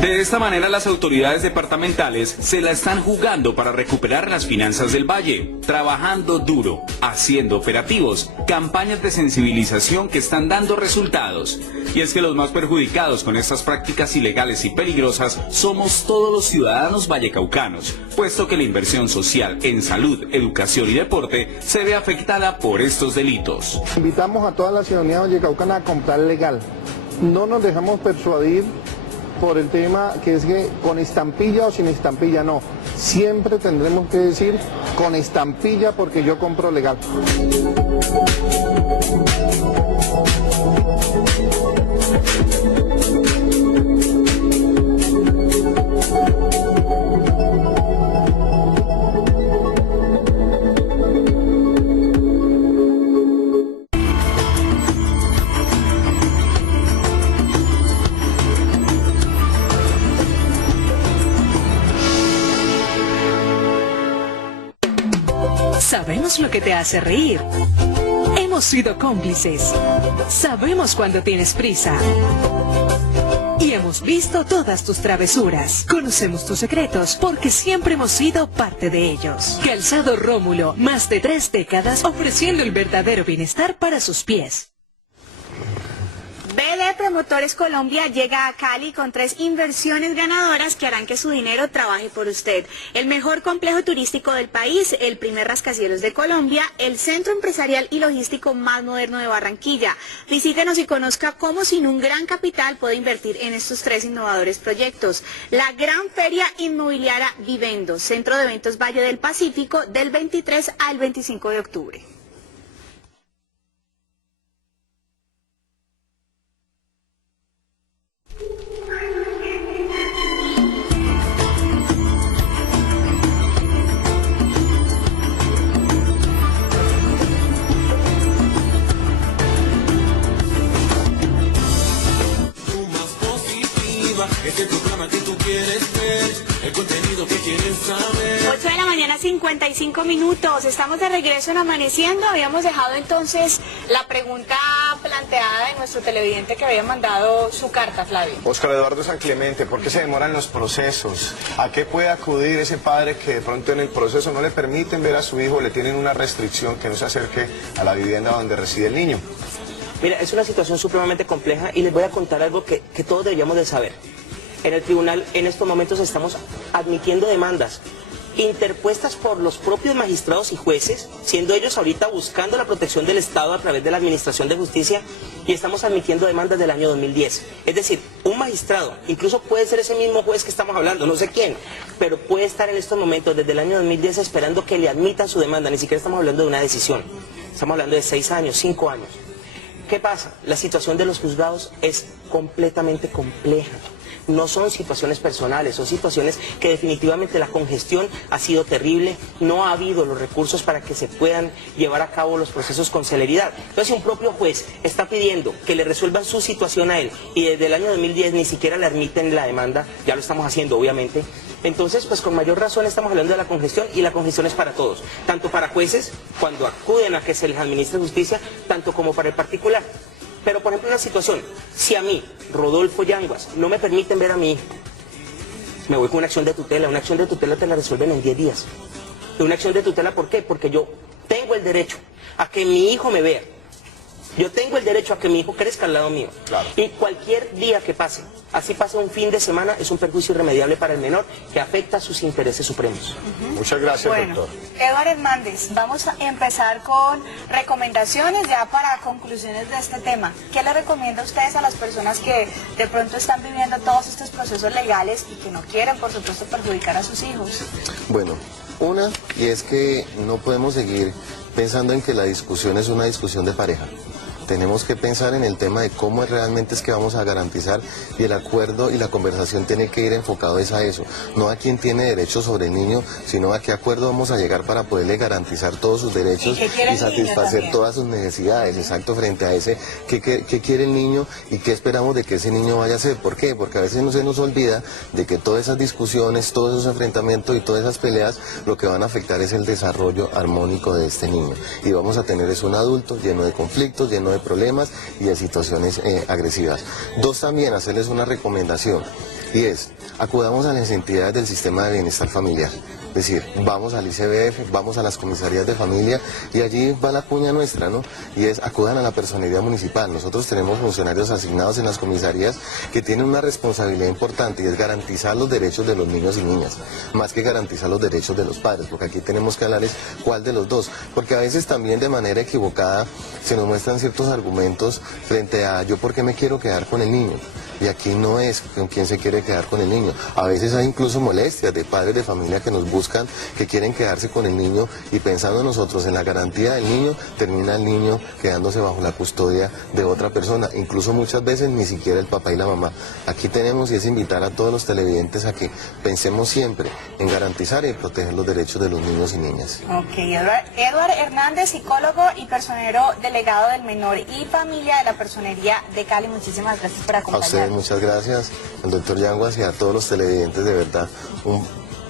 De esta manera las autoridades departamentales se la están jugando para recuperar las finanzas del valle, trabajando duro, haciendo operativos, campañas de sensibilización que están dando resultados. Y es que los más perjudicados con estas prácticas ilegales y peligrosas somos todos los ciudadanos vallecaucanos, puesto que la inversión social en salud, educación y deporte se ve afectada por estos delitos. Invitamos a toda la ciudadanía vallecaucana a comprar legal. No nos dejamos persuadir por el tema que es que con estampilla o sin estampilla, no. Siempre tendremos que decir con estampilla porque yo compro legal. Sabemos lo que te hace reír. Hemos sido cómplices. Sabemos cuando tienes prisa. Y hemos visto todas tus travesuras. Conocemos tus secretos porque siempre hemos sido parte de ellos. Calzado Rómulo, más de 3 décadas ofreciendo el verdadero bienestar para sus pies. BD Promotores Colombia llega a Cali con 3 inversiones ganadoras que harán que su dinero trabaje por usted. El mejor complejo turístico del país, el primer rascacielos de Colombia, el centro empresarial y logístico más moderno de Barranquilla. Visítenos y conozca cómo sin un gran capital puede invertir en estos 3 innovadores proyectos. La Gran Feria Inmobiliaria Vivendo, Centro de Eventos Valle del Pacífico, del 23 al 25 de octubre. Este programa que tú quieres ver, el contenido que quieres saber. 8 de la mañana, 55 minutos. Estamos de regreso en Amaneciendo. Habíamos dejado entonces la pregunta planteada de nuestro televidente que había mandado su carta, Flavio. Óscar Eduardo San Clemente, ¿por qué se demoran los procesos? ¿A qué puede acudir ese padre que de pronto en el proceso no le permiten ver a su hijo, le tienen una restricción que no se acerque a la vivienda donde reside el niño? Mira, es una situación supremamente compleja y les voy a contar algo que todos deberíamos de saber. En el tribunal en estos momentos estamos admitiendo demandas interpuestas por los propios magistrados y jueces, siendo ellos ahorita buscando la protección del Estado a través de la Administración de Justicia, y estamos admitiendo demandas del año 2010. Es decir, un magistrado, incluso puede ser ese mismo juez que estamos hablando, no sé quién, pero puede estar en estos momentos desde el año 2010 esperando que le admitan su demanda. Ni siquiera estamos hablando de una decisión, estamos hablando de 6 años, 5 años. ¿Qué pasa? La situación de los juzgados es completamente compleja. No son situaciones personales, son situaciones que definitivamente la congestión ha sido terrible, no ha habido los recursos para que se puedan llevar a cabo los procesos con celeridad. Entonces, si un propio juez está pidiendo que le resuelvan su situación a él y desde el año 2010 ni siquiera le admiten la demanda, ya lo estamos haciendo obviamente, entonces pues con mayor razón estamos hablando de la congestión, y la congestión es para todos, tanto para jueces cuando acuden a que se les administre justicia, tanto como para el particular. Pero, por ejemplo, una situación, si a mí, Rodolfo Yanguas, no me permiten ver a mi hijo, me voy con una acción de tutela. Una acción de tutela te la resuelven en 10 días. Y una acción de tutela, ¿por qué? Porque yo tengo el derecho a que mi hijo me vea. Yo tengo el derecho a que mi hijo crezca al lado mío. Claro. Y cualquier día que pase, así pase un fin de semana, es un perjuicio irremediable para el menor que afecta a sus intereses supremos. Muchas gracias, doctor. Eduardo Hernández, vamos a empezar con recomendaciones ya para conclusiones de este tema. ¿Qué le recomienda a ustedes a las personas que de pronto están viviendo todos estos procesos legales y que no quieren, por supuesto, perjudicar a sus hijos? Bueno, una, y es que no podemos seguir pensando en que la discusión es una discusión de pareja. Tenemos que pensar en el tema de cómo realmente es que vamos a garantizar, y el acuerdo y la conversación tiene que ir enfocado es a eso, no a quién tiene derechos sobre el niño, sino a qué acuerdo vamos a llegar para poderle garantizar todos sus derechos y satisfacer todas sus necesidades, exacto, frente a ese qué quiere el niño y qué esperamos de que ese niño vaya a hacer. ¿Por qué? Porque a veces no se nos olvida de que todas esas discusiones, todos esos enfrentamientos y todas esas peleas lo que van a afectar es el desarrollo armónico de este niño, y vamos a tener es un adulto lleno de conflictos, lleno de problemas y de situaciones agresivas. 2, también hacerles una recomendación, y es, acudamos a las entidades del sistema de bienestar familiar. Es decir, vamos al ICBF, vamos a las comisarías de familia y allí va la cuña nuestra, ¿no? Y es, acudan a la personería municipal. Nosotros tenemos funcionarios asignados en las comisarías que tienen una responsabilidad importante y es garantizar los derechos de los niños y niñas, más que garantizar los derechos de los padres, porque aquí tenemos que hablar es cuál de los dos, porque a veces también de manera equivocada se nos muestran ciertos argumentos frente a yo por qué me quiero quedar con el niño. Y aquí no es con quién se quiere quedar con el niño. A veces hay incluso molestias de padres de familia que nos buscan, que quieren quedarse con el niño y pensando nosotros en la garantía del niño, termina el niño quedándose bajo la custodia de otra persona. Incluso muchas veces ni siquiera el papá y la mamá. Aquí tenemos y es invitar a todos los televidentes a que pensemos siempre en garantizar y proteger los derechos de los niños y niñas. Ok, Eduard Hernández, psicólogo y personero delegado del menor y familia de la Personería de Cali. Muchísimas gracias por acompañarnos. Muchas gracias al doctor Yanguas y a todos los televidentes, de verdad, un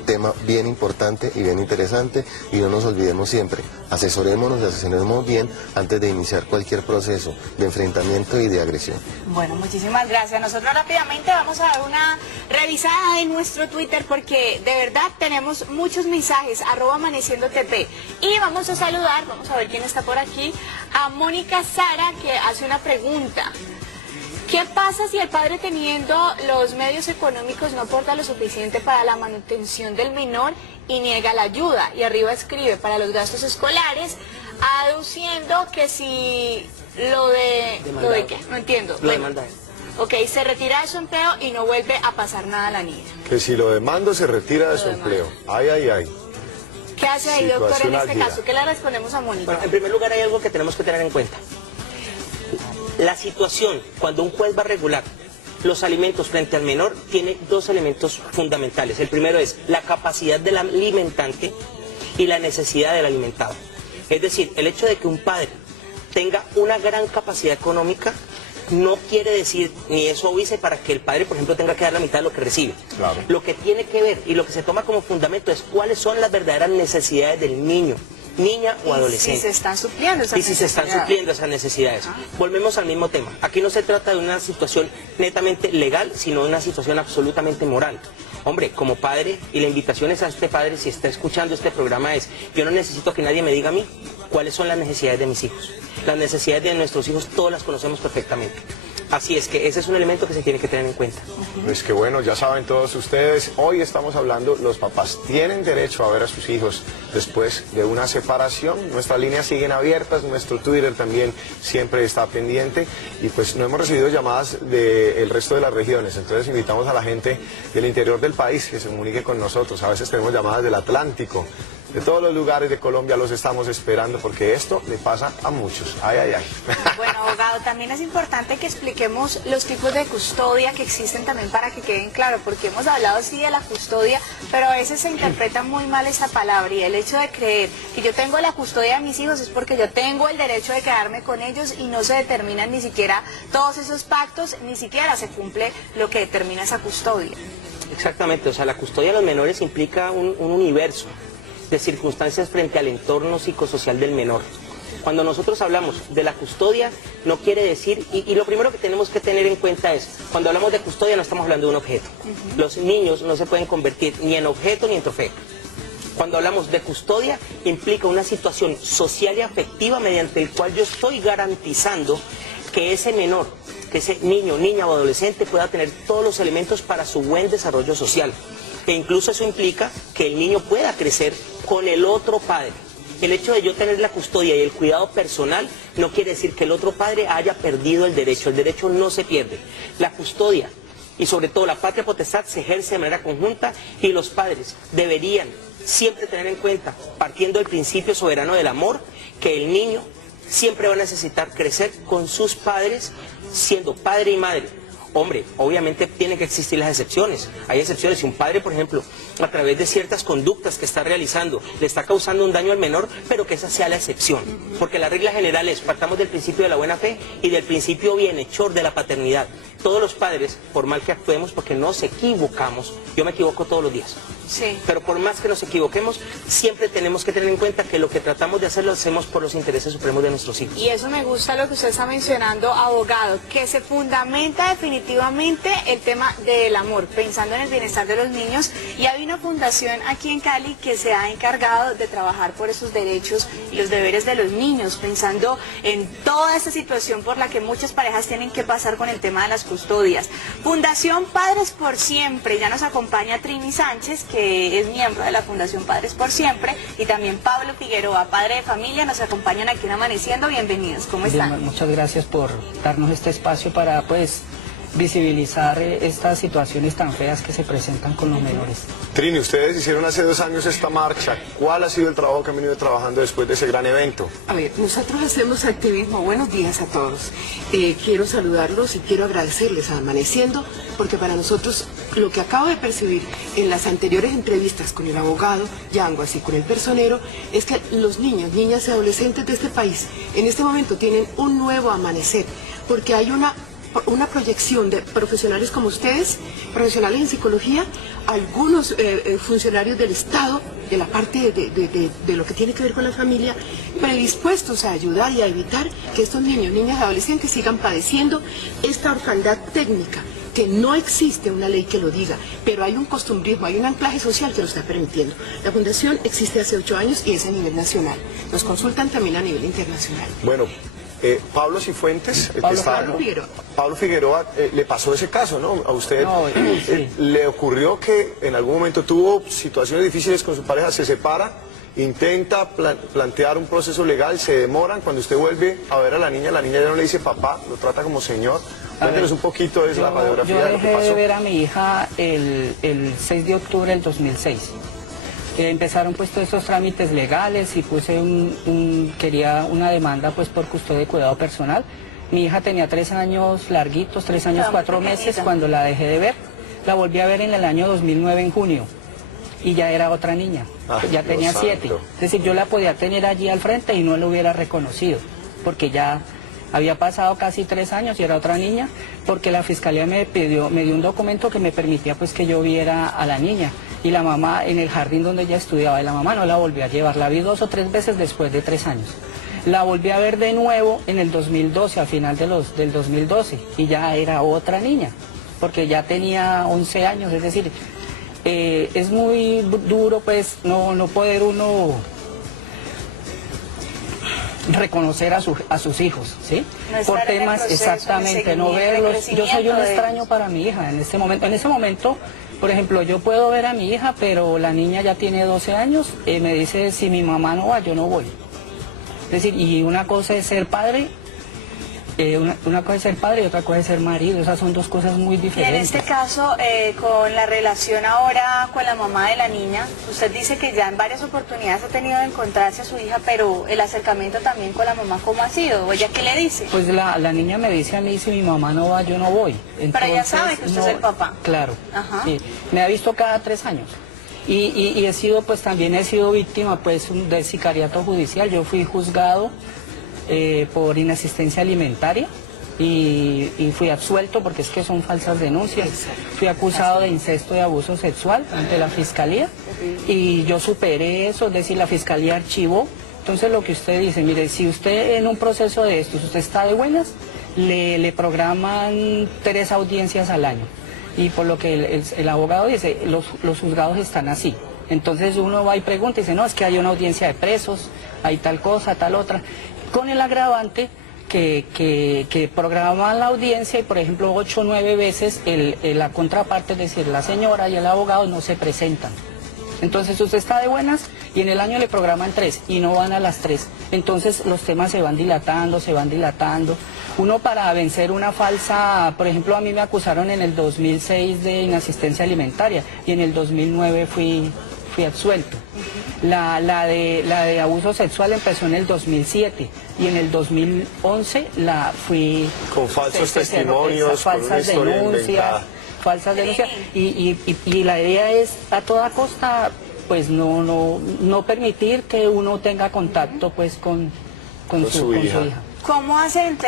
tema bien importante y bien interesante, y no nos olvidemos siempre, asesorémonos y asesoremos bien antes de iniciar cualquier proceso de enfrentamiento y de agresión. Bueno, muchísimas gracias. Nosotros rápidamente vamos a dar una revisada en nuestro Twitter porque de verdad tenemos muchos mensajes, @amaneciendotp, y vamos a saludar, vamos a ver quién está por aquí, a Mónica Sara, que hace una pregunta. ¿Qué pasa si el padre, teniendo los medios económicos, no aporta lo suficiente para la manutención del menor y niega la ayuda? Y arriba escribe, para los gastos escolares, aduciendo que si ¿lo de qué? No entiendo. Lo demanda. Ok, se retira de su empleo y no vuelve a pasar nada a la niña. Que si lo demando se retira de su empleo. Ay, ay, ay. ¿Qué hace ahí, doctor, en este álgida. caso? ¿Qué le respondemos a Mónica? Bueno, en primer lugar hay algo que tenemos que tener en cuenta. La situación, cuando un juez va a regular los alimentos frente al menor, tiene 2 elementos fundamentales. El primero es la capacidad del alimentante y la necesidad del alimentado. Es decir, el hecho de que un padre tenga una gran capacidad económica no quiere decir, ni eso obvia para que el padre, por ejemplo, tenga que dar la mitad de lo que recibe. Claro. Lo que tiene que ver y lo que se toma como fundamento es cuáles son las verdaderas necesidades del niño, niña o adolescente. Y si se están supliendo esas necesidades. Y si se están supliendo esas necesidades. Volvemos al mismo tema. Aquí no se trata de una situación netamente legal, sino de una situación absolutamente moral. Hombre, como padre, y la invitación es a este padre, si está escuchando este programa, es, yo no necesito que nadie me diga a mí cuáles son las necesidades de mis hijos. Las necesidades de nuestros hijos todas las conocemos perfectamente. Así es que ese es un elemento que se tiene que tener en cuenta. Pues que bueno, ya saben todos ustedes, hoy estamos hablando, los papás tienen derecho a ver a sus hijos después de una separación. Nuestras líneas siguen abiertas, nuestro Twitter también siempre está pendiente y pues no hemos recibido llamadas del resto de las regiones, entonces invitamos a la gente del interior del país que se comunique con nosotros. A veces tenemos llamadas del Atlántico, de todos los lugares de Colombia, los estamos esperando porque esto le pasa a muchos. Ay, ay, ay. Bueno, abogado, también es importante que expliquemos los tipos de custodia que existen también para que queden claros, porque hemos hablado sí de la custodia, pero a veces se interpreta muy mal esa palabra, y el hecho de creer que yo tengo la custodia de mis hijos es porque yo tengo el derecho de quedarme con ellos y no se determinan ni siquiera todos esos pactos, ni siquiera se cumple lo que determina esa custodia. Exactamente, o sea, la custodia de los menores implica un universo de circunstancias frente al entorno psicosocial del menor. Cuando nosotros hablamos de la custodia, no quiere decir, y lo primero que tenemos que tener en cuenta es, cuando hablamos de custodia no estamos hablando de un objeto. Los niños no se pueden convertir ni en objeto ni en trofeo. Cuando hablamos de custodia, implica una situación social y afectiva mediante el cual yo estoy garantizando que ese menor, que ese niño, niña o adolescente pueda tener todos los elementos para su buen desarrollo social. E incluso eso implica que el niño pueda crecer con el otro padre. El hecho de yo tener la custodia y el cuidado personal no quiere decir que el otro padre haya perdido el derecho no se pierde. La custodia y sobre todo la patria potestad se ejerce de manera conjunta y los padres deberían siempre tener en cuenta, partiendo del principio soberano del amor, que el niño siempre va a necesitar crecer con sus padres, siendo padre y madre, Hombre, obviamente tienen que existir las excepciones. Hay excepciones. Si un padre, por ejemplo, a través de ciertas conductas que está realizando, le está causando un daño al menor, pero que esa sea la excepción. Porque la regla general es, partamos del principio de la buena fe y del principio bienhechor de la paternidad. Todos los padres, por mal que actuemos, porque nos equivocamos, yo me equivoco todos los días. Sí. Pero por más que nos equivoquemos, siempre tenemos que tener en cuenta que lo que tratamos de hacer lo hacemos por los intereses supremos de nuestros hijos. Y eso me gusta lo que usted está mencionando, abogado, que se fundamenta definitivamente el tema del amor, pensando en el bienestar de los niños. Y hay una fundación aquí en Cali que se ha encargado de trabajar por esos derechos y los deberes de los niños, pensando en toda esta situación por la que muchas parejas tienen que pasar con el tema de las custodias. Fundación Padres por Siempre, ya nos acompaña Trini Sánchez, que es miembro de la Fundación Padres por Siempre, y también Pablo Figueroa, padre de familia, nos acompañan aquí en Amaneciendo. Bienvenidos, ¿cómo están? Bien, muchas gracias por darnos este espacio para visibilizar estas situaciones tan feas que se presentan con los menores. Trini, ustedes hicieron hace 2 años esta marcha. ¿Cuál ha sido el trabajo que han venido trabajando después de ese gran evento? A ver, nosotros hacemos activismo. Buenos días a todos. Quiero saludarlos y quiero agradecerles a Amaneciendo, porque para nosotros lo que acabo de percibir en las anteriores entrevistas con el abogado Yanguas y con el personero es que los niños, niñas y adolescentes de este país en este momento tienen un nuevo amanecer, porque hay una proyección de profesionales como ustedes, profesionales en psicología, algunos funcionarios del Estado, de la parte de lo que tiene que ver con la familia, predispuestos a ayudar y a evitar que estos niños, niñas y adolescentes sigan padeciendo esta orfandad técnica, que no existe una ley que lo diga, pero hay un costumbrismo, hay un anclaje social que lo está permitiendo. La fundación existe hace 8 años y es a nivel nacional. Nos consultan también a nivel internacional. Bueno, Pablo Cifuentes, Pablo Figueroa, le pasó ese caso, ¿no? A usted sí. le ocurrió que en algún momento tuvo situaciones difíciles con su pareja, se separa, intenta plantear un proceso legal, se demoran, cuando usted vuelve a ver a la niña ya no le dice papá, lo trata como señor. Cuéntenos un poquito de la radiografía de lo que pasó. Yo dejé de ver a mi hija el 6 de octubre del 2006. Empezaron pues todos estos trámites legales y puse quería una demanda pues por custodia y cuidado personal. Mi hija tenía 3 años larguitos, 3 años 4 meses cuando la dejé de ver. La volví a ver en el año 2009 en junio y ya era otra niña, ya tenía 7. Es decir, yo la podía tener allí al frente y no la hubiera reconocido porque ya había pasado casi 3 años y era otra niña, porque la fiscalía me dio un documento que me permitía pues que yo viera a la niña. Y la mamá en el jardín donde ella estudiaba, y la mamá no la volvió a llevar, la vi 2 o 3 veces después de 3 años. La volví a ver de nuevo en el 2012, al final del 2012, y ya era otra niña, porque ya tenía 11 años, es decir, es muy duro pues no poder uno reconocer a sus hijos, ¿sí? No por temas, proceso, exactamente, no verlos. Yo soy un extraño para mi hija en este momento. En este momento, por ejemplo, yo puedo ver a mi hija, pero la niña ya tiene 12 años, me dice, si mi mamá no va, yo no voy. Es decir, y una cosa es ser padre, una cosa es ser padre y otra cosa es ser marido, esas son 2 cosas muy diferentes. Y en este caso, con la relación ahora con la mamá de la niña, usted dice que ya en varias oportunidades ha tenido de encontrarse a su hija, pero el acercamiento también con la mamá, ¿cómo ha sido? ¿O ella qué le dice? Pues la niña me dice a mí, si mi mamá no va, yo no voy. Entonces, pero ella sabe que usted es el papá. Claro, Ajá. Sí. Me ha visto cada 3 años. Y he sido, pues también he sido víctima pues de sicariato judicial. Yo fui juzgado por inasistencia alimentaria y fui absuelto porque es que son falsas denuncias. Fui acusado de incesto y abuso sexual ante la fiscalía y yo superé eso, es decir, la fiscalía archivó. Entonces lo que usted dice, mire, si usted en un proceso de estos, usted está de buenas, le programan 3 audiencias al año. Y por lo que el abogado dice, los juzgados están así. Entonces uno va y pregunta y dice, no, es que hay una audiencia de presos, hay tal cosa, tal otra. Con el agravante que programan la audiencia y, por ejemplo, 8 o 9 veces la contraparte, es decir, la señora y el abogado no se presentan. Entonces usted está de buenas y en el año le programan 3 y no van a las 3. Entonces los temas se van dilatando, Uno para vencer una falsa, por ejemplo, a mí me acusaron en el 2006 de inasistencia alimentaria y en el 2009 fui fui absuelto. La de abuso sexual empezó en el 2007 y en el 2011 fui... Con falsos testimonios, con una historia inventada. Falsas denuncias. Y la idea es a toda costa, pues no permitir que uno tenga contacto pues con su hija. ¿Cómo hacen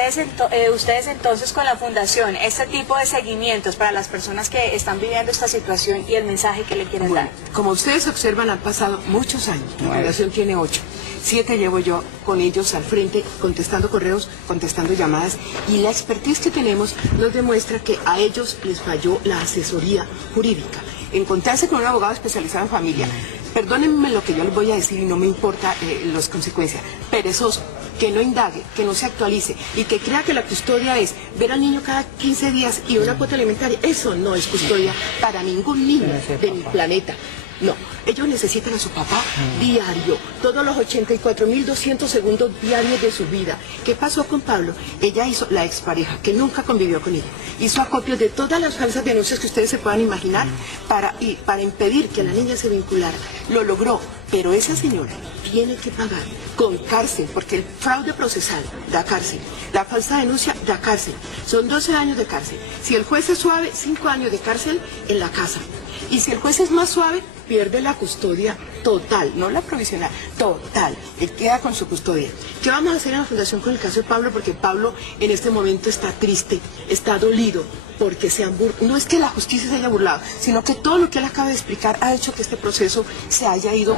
ustedes entonces con la fundación este tipo de seguimientos para las personas que están viviendo esta situación y el mensaje que le quieren dar? Como ustedes observan, han pasado muchos años. La fundación tiene 8. 7 llevo yo con ellos al frente, contestando correos, contestando llamadas, y la expertise que tenemos nos demuestra que a ellos les falló la asesoría jurídica. Encontrarse con un abogado especializado en familia, perdónenme lo que yo les voy a decir y no me importa las consecuencias, perezoso, que no indague, que no se actualice y que crea que la custodia es ver al niño cada 15 días y una cuota alimentaria. Eso no es custodia para ningún niño del planeta. No, ellos necesitan a su papá diario, todos los 84.200 segundos diarios de su vida. ¿Qué pasó con Pablo? Ella hizo, la expareja, que nunca convivió con ella, hizo acopio de todas las falsas denuncias que ustedes se puedan imaginar para impedir que la niña se vinculara. Lo logró, pero esa señora tiene que pagar con cárcel, porque el fraude procesal da cárcel, la falsa denuncia da cárcel. Son 12 años de cárcel. Si el juez es suave, 5 años de cárcel en la casa. Y si el juez es más suave, pierde la custodia total, no la provisional, total. Él queda con su custodia. ¿Qué vamos a hacer en la fundación con el caso de Pablo? Porque Pablo en este momento está triste, está dolido, porque no es que la justicia se haya burlado, sino que todo lo que él acaba de explicar ha hecho que este proceso se haya ido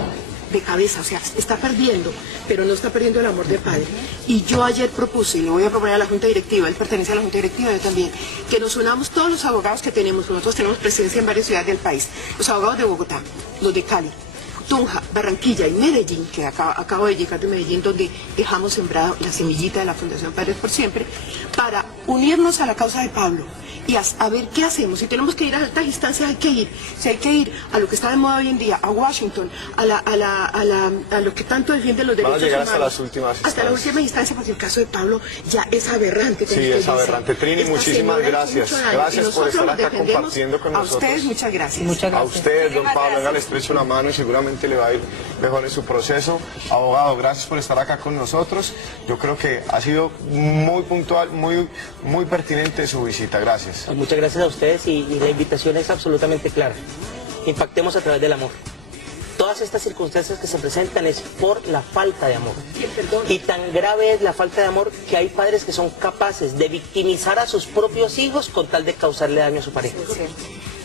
de cabeza, o sea, está perdiendo, pero no está perdiendo el amor de padre. Y yo ayer propuse, y le voy a proponer a la Junta Directiva, él pertenece a la Junta Directiva, yo también, que nos unamos todos los abogados que tenemos, nosotros tenemos presencia en varias ciudades del país, los abogados de Bogotá, los de Cali, Tunja, Barranquilla y Medellín, que acabo de llegar de Medellín, donde dejamos sembrado la semillita de la Fundación Padres por Siempre, para unirnos a la causa de Pablo y a ver qué hacemos. Si tenemos que ir a altas instancias, hay que ir. Si hay que ir a lo que está de moda hoy en día, a Washington, a lo que tanto defienden los derechos humanos. Hasta las últimas instancias. Hasta la última instancia, porque el caso de Pablo ya es aberrante. Sí, es aberrante. Trini, muchísimas gracias. Gracias por estar acá compartiendo con nosotros. A ustedes, muchas gracias. Muchas gracias. A usted, don Pablo, venga, le estrecho la mano y seguramente le va a ir mejor en su proceso. Abogado, gracias por estar acá con nosotros. Yo creo que ha sido muy puntual, muy pertinente su visita. Gracias. Muchas gracias a ustedes y la invitación es absolutamente clara. Impactemos a través del amor. Todas estas circunstancias que se presentan es por la falta de amor. Y tan grave es la falta de amor que hay padres que son capaces de victimizar a sus propios hijos con tal de causarle daño a su pareja.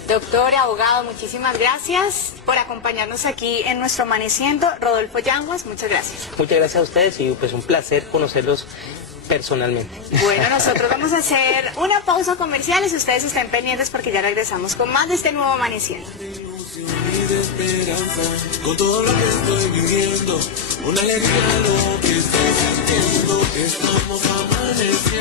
Doctor, abogado, muchísimas gracias por acompañarnos aquí en nuestro Amaneciendo. Rodolfo Yanguas, muchas gracias. Muchas gracias a ustedes y pues un placer conocerlos personalmente. Bueno, nosotros vamos a hacer una pausa comercial y si ustedes estén pendientes porque ya regresamos con más de este nuevo Amaneciendo. Y de esperanza, con todo lo que estoy viviendo, una alegría lo que estoy sintiendo, estamos amaneciendo.